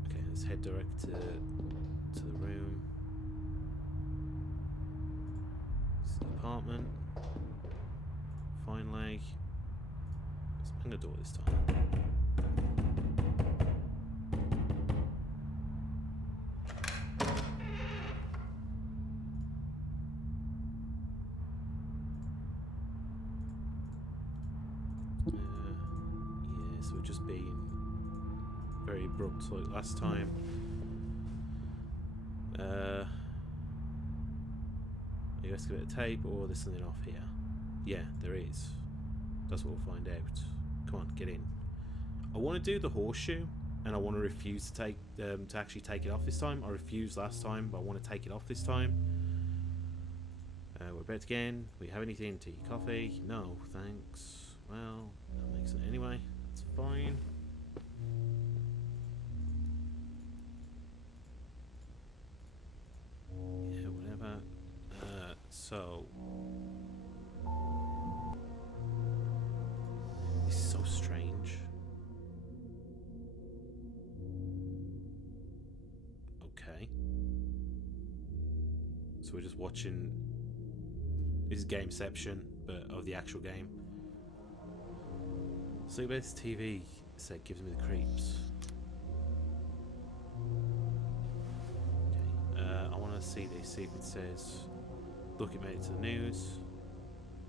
Okay, let's head direct to the room. It's the apartment. Finally. Let's open the door this time. Yeah, so we've just been very abrupt like last time. You excavate a tape, or there's something off here. Yeah, there is. That's what we'll find out. Come on, get in. I want to do the horseshoe, and I want to refuse to take to actually take it off this time. I refused last time, but I want to take it off this time. We're about to get in. We have anything? Tea, coffee? No, thanks. Well, that makes it anyway. That's fine. Yeah, whatever. So this is so strange. Okay. So we're just watching. This is Gameception, but of the actual game. So this TV set gives me the creeps. Okay, I want to see this, see if it says, look, it made it to the news.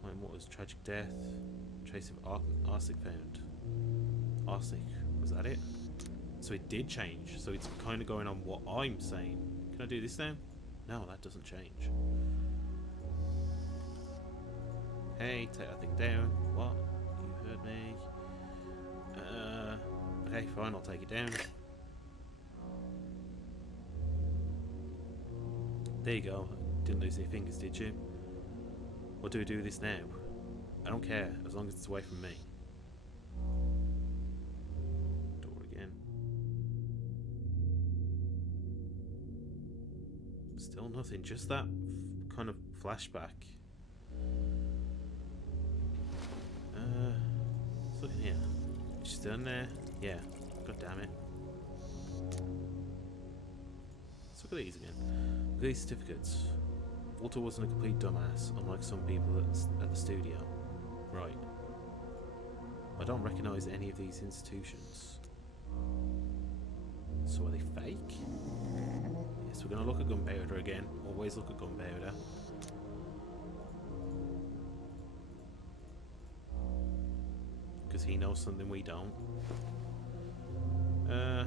What was tragic death? Trace of arsenic found. Arsenic, was that it? So it did change, so it's kind of going on what I'm saying. Can I do this now? No, that doesn't change. Hey, take that thing down. What? You heard me. Okay, fine, I'll take it down. There you go. Didn't lose any fingers, did you? What do we do with this now? I don't care, as long as it's away from me. Door again. Still nothing, just that kind of flashback. Let's look in here. She's still in there? Yeah. God damn it. Let's look at these again. Look at these certificates. Walter wasn't a complete dumbass, unlike some people at the studio. Right. I don't recognise any of these institutions. So are they fake? Yes, we're going to look at gunpowder again. Always look at gunpowder. Because he knows something we don't. I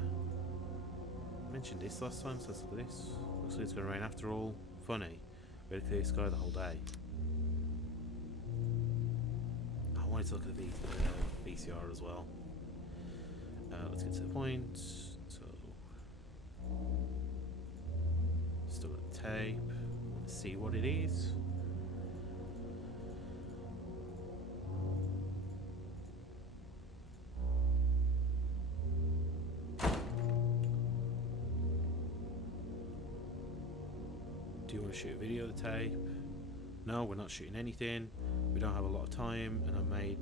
mentioned this last time, so let's look at this. Looks like it's going to rain after all. Funny. We had a clear sky the whole day. I wanted to look at the VCR as well. Let's get to the point. So, still got the tape. Want to see what it is. Do you want to shoot a video of the tape? No, we're not shooting anything. We don't have a lot of time, and I made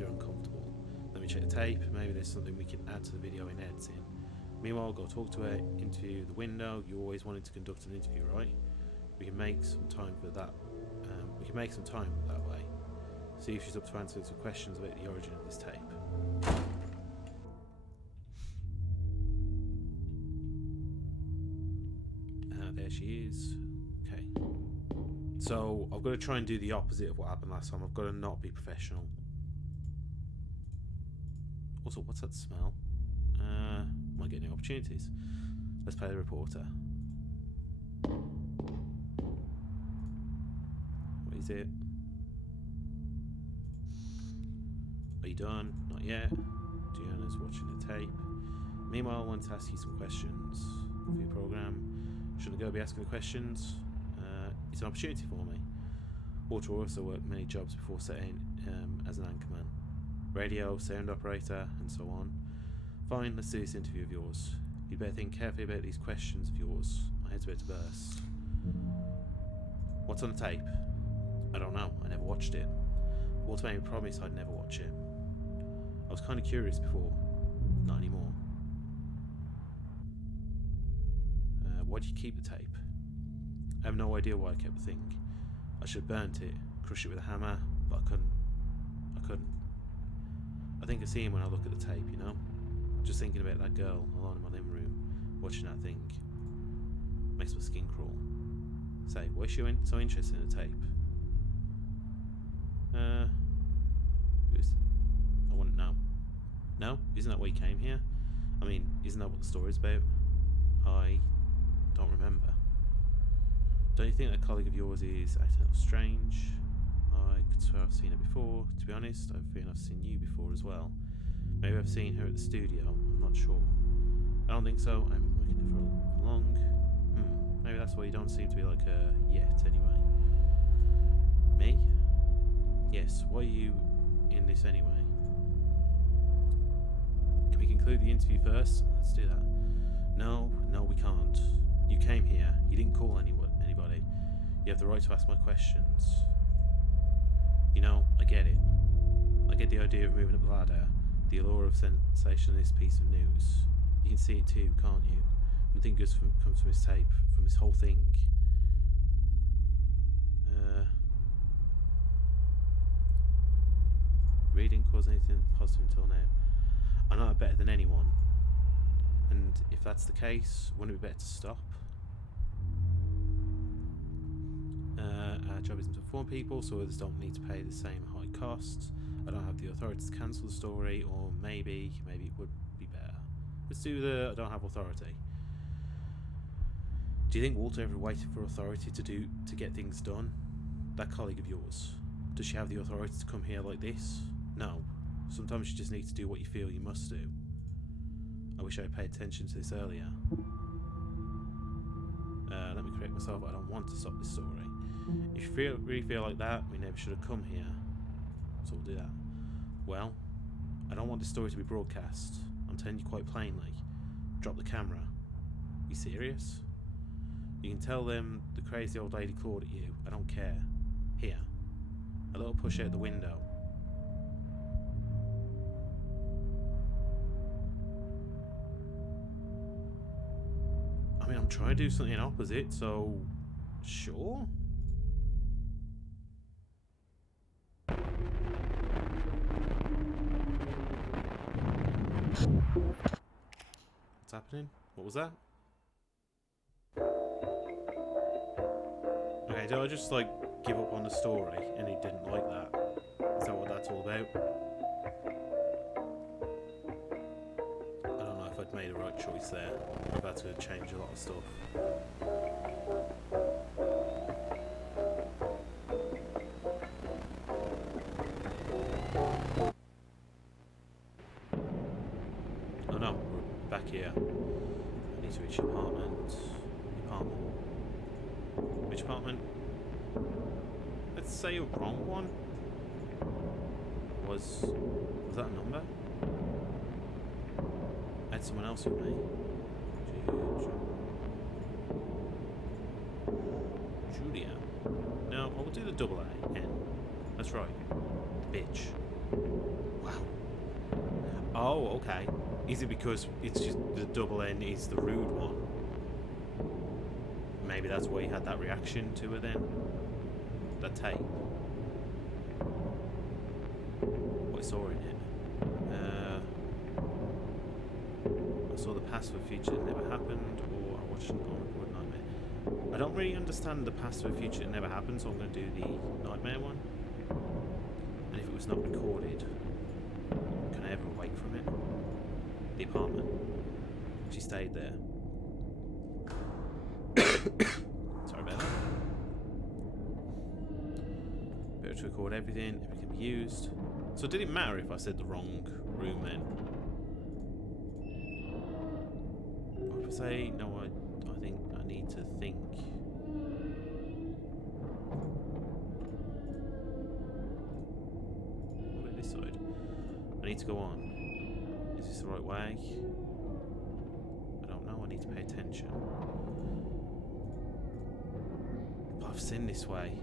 her uncomfortable. Let me check the tape. Maybe there's something we can add to the video in editing. Meanwhile, go talk to her, interview the window. You always wanted to conduct an interview, right? We can make some time for that. We can make some time that way. See if she's up to answering some questions about the origin of this tape. There she is. Okay. So I've got to try and do the opposite of what happened last time. I've got to not be professional. Also, what's that smell? Am I getting any opportunities? Let's play the reporter. What is it? Are you done? Not yet. Gianna's watching the tape. Meanwhile, I want to ask you some questions for your program. Shouldn't I go be asking the questions? It's an opportunity for me. Walter also worked many jobs before setting as an anchorman. Radio, sound operator, and so on. Fine, let's do this interview of yours. You'd better think carefully about these questions of yours. My head's about to burst. What's on the tape? I don't know. I never watched it. Walter made me promise I'd never watch it. I was kind of curious before. Not anymore. Why did you keep the tape? I have no idea why I kept the thing. I should have burnt it, crushed it with a hammer, but I couldn't. I think I see him when I look at the tape, you know? Just thinking about that girl alone in my living room, watching that thing. Makes my skin crawl. Say, why is she so interested in the tape? I want to know. No? Isn't that why you came here? I mean, isn't that what the story's about? I don't remember. Don't you think that colleague of yours is acting up strange? I could swear I've seen her before. To be honest, I feel I've seen you before as well. Maybe I've seen her at the studio. I'm not sure. I don't think so. I haven't been working there for long. Maybe that's why you don't seem to be like her yet, anyway. Me? Yes. Why are you in this anyway? Can we conclude the interview first? Let's do that. No, we can't. You came here. You didn't call anybody. You have the right to ask my questions. You know, I get it. I get the idea of moving up the ladder, the allure of sensation in this piece of news. You can see it too, can't you? Nothing good comes from this tape, from this whole thing. Really didn't cause anything positive until now. I know it better than anyone. And if that's the case, wouldn't it be better to stop? Our job isn't to inform people, so others don't need to pay the same high costs. I don't have the authority to cancel the story, or maybe it would be better. Let's do the I don't have authority. Do you think Walter ever waited for authority to get things done? That colleague of yours, does she have the authority to come here like this? No. Sometimes you just need to do what you feel you must do. I wish I had paid attention to this earlier. Let me correct myself, I don't want to stop this story. If you really feel like that, we never should have come here. So we'll do that. Well, I don't want this story to be broadcast. I'm telling you quite plainly. Drop the camera. You serious? You can tell them the crazy old lady clawed at you. I don't care. Here. A little push out the window. I mean, I'm trying to do something opposite, so... Sure? What's happening? What was that? Okay, did I just, like, give up on the story and he didn't like that? Is that what that's all about? I don't know if I'd made the right choice there. I've had to change a lot of stuff. Oh no, we're back here. I need to reach the apartment. Which apartment? Let's say a wrong one. Was that a number? I had someone else with me. Julia. No, I will do the double A. N. That's right. The bitch. Wow. Oh, okay. Is it because it's just the double N is the rude one? Maybe that's why you had that reaction to her then? That tape? What I saw in it? I saw the past for future that never happened, or I watched an unrecorded nightmare. I don't really understand the past for future that never happened, so I'm going to do the nightmare one. And if it was not recorded, can I ever wake from it? The apartment. She stayed there. Sorry about that. Better to record everything if it can be used. So did it matter if I said the wrong room then? Or if I say, no, I think I need to think. What about this side? I need to go on. Is this the right way? I don't know, I need to pay attention. But I've seen this way.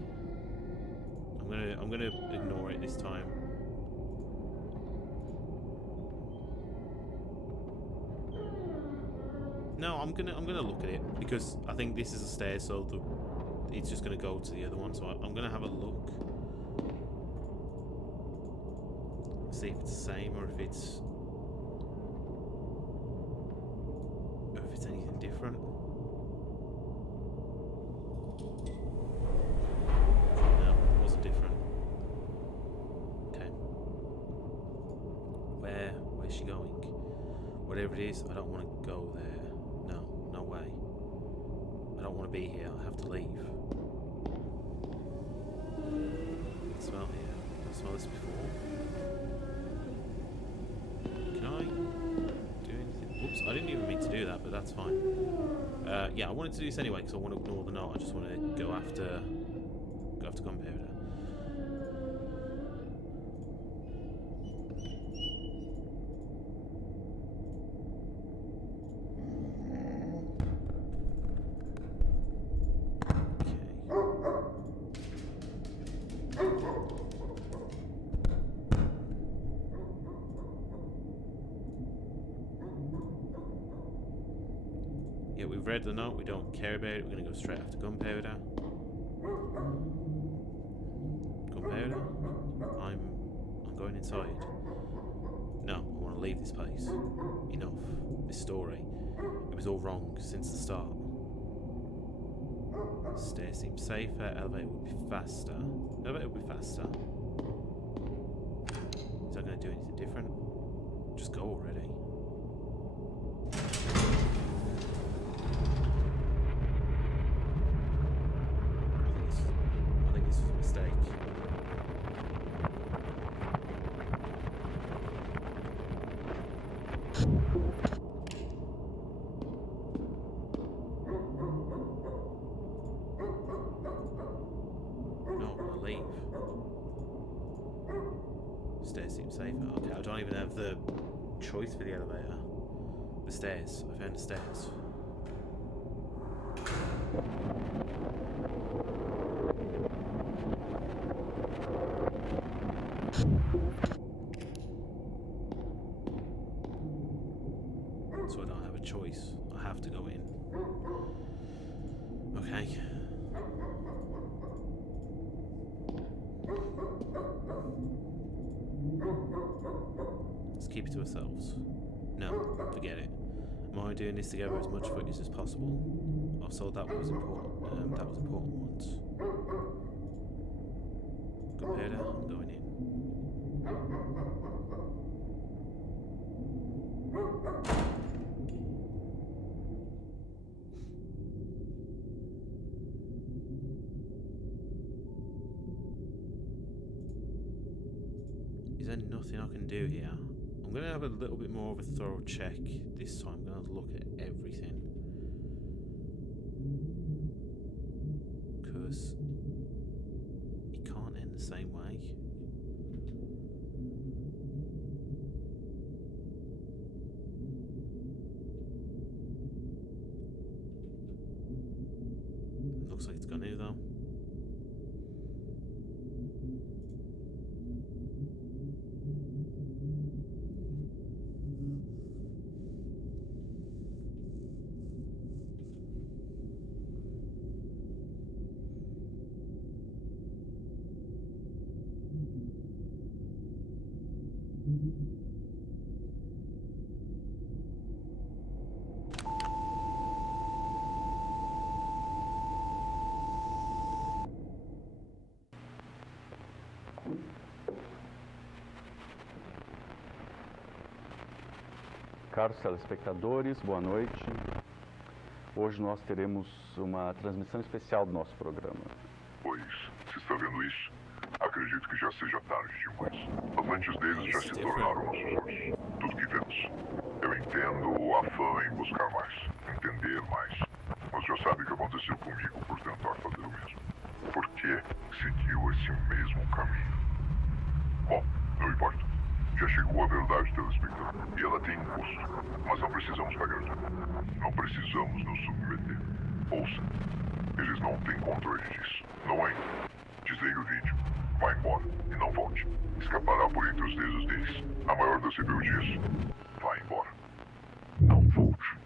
I'm gonna ignore it this time. No, I'm gonna look at it because I think this is a stair, so it's just gonna go to the other one. So I'm gonna have a look, see if it's the same or if it's anything different. No, it wasn't different. Okay, where's she going? Whatever it is, I don't want to go there. No way. I don't want to be here. I have to leave. I smell here. Did I smell this before? Can I do anything? Oops, I didn't even mean to do that, but that's fine. Yeah, I wanted to do this anyway because I want to ignore the note. I just want to go after gunpowder. Yeah, we've read the note, we don't care about it, we're gonna go straight after gunpowder. Gunpowder? I'm going inside. No, I want to leave this place. Enough. This story. It was all wrong since the start. Stairs seem safer, elevator would be faster. Elevator would be faster. Is that gonna do anything different? Just go already. I think this was a mistake. No, I want to leave. Stairs seem safer. Okay, I don't even have the choice for the elevator. The stairs. I found the stairs. So I don't have a choice. I have to go in. Okay. Let's keep it to ourselves. No, forget it. I'm only doing this to gather as much footage as possible. Also, that was important. That was important once. Gunpowder, I'm going in. Is there nothing I can do here? I'm going to have a little bit more of a thorough check this time. I'm going to look at everything. Because it can't end the same way. Looks like it's gone to though. Caros telespectadores, boa noite. Hoje nós teremos uma transmissão especial do nosso programa. Pois, se está vendo isso, acredito que já seja tarde demais. Mas lá Antes deles já se tornaram nossos olhos. Tudo que vemos. Eu entendo o afã em buscar mais, entender mais. Mas já sabe o que aconteceu comigo por tentar fazer o mesmo. Por que seguiu esse mesmo caminho? Bom, não importa. Já chegou a verdade, telespectador. E ela tem um custo. Mas não precisamos pagar tudo. Não precisamos nos submeter. Ouça. Eles não têm controle disso. Não ainda. Desligue o vídeo. Vá embora e não volte. Escapará por entre os dedos deles. A maior das rebeldias. Vá embora. Não volte.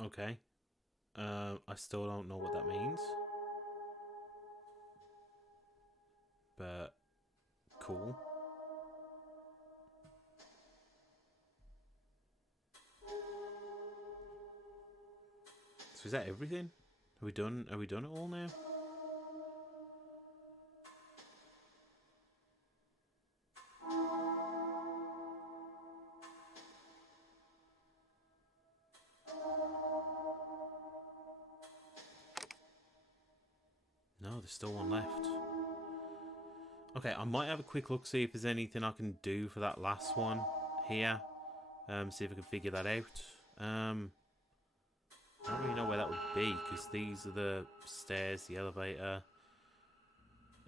Okay. I still don't know what that means. But cool. So is that everything? Are we done it all now? No, there's still one left. Okay, I might have a quick look, see if there's anything I can do for that last one here. See if I can figure that out. I don't really know where that would be, because these are the stairs, the elevator.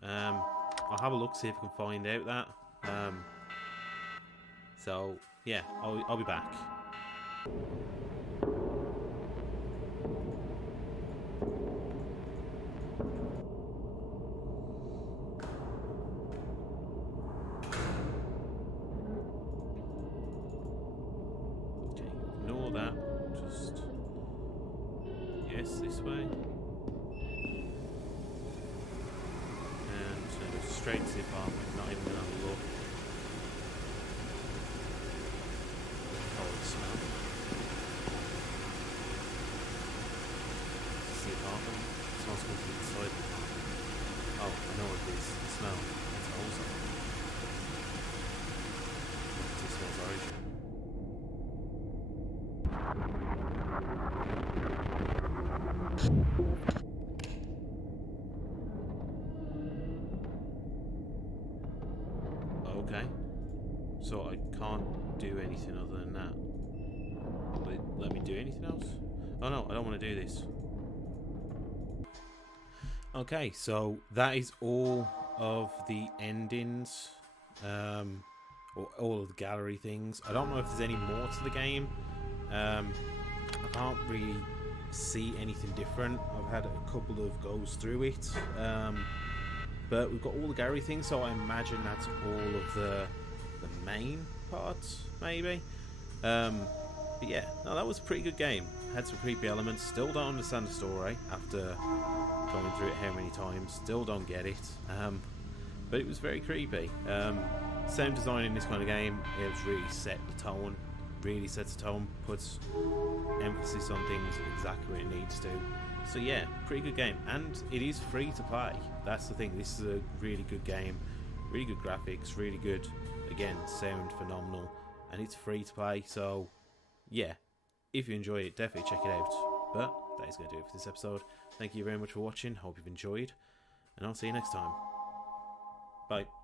I'll have a look, see if I can find out that. So, yeah, I'll be back. Ignore that. Just yes, this way. And just gonna go straight to the apartment, not even gonna have a look. Oh, the smell. Is this the apartment? It smells good inside. Oh, I know what it is. The smell. It's ozone. It smells origin. Okay. So I can't do anything other than that. Will it let me do anything else? Oh no, I don't want to do this. Okay, so that is all of the endings, or all of the gallery things. I don't know if there's any more to the game. I can't really see anything different. I've had a couple of goes through it, but we've got all the gallery things, so I imagine that's all of the main parts, maybe. But yeah, no, that was a pretty good game. Had some creepy elements. Still don't understand the story after going through it how many times. Still don't get it. But it was very creepy. Sound design in this kind of game, it's really set the tone. Really sets the tone, puts emphasis on things exactly where it needs to. So yeah, pretty good game, and it is free to play. That's the thing. This is a really good game, really good graphics, really good, again, sound phenomenal, and it's free to play. So yeah, if you enjoy it, definitely check it out. But that is going to do it for this episode. Thank you very much for watching. Hope you've enjoyed, and I'll see you next time. Bye.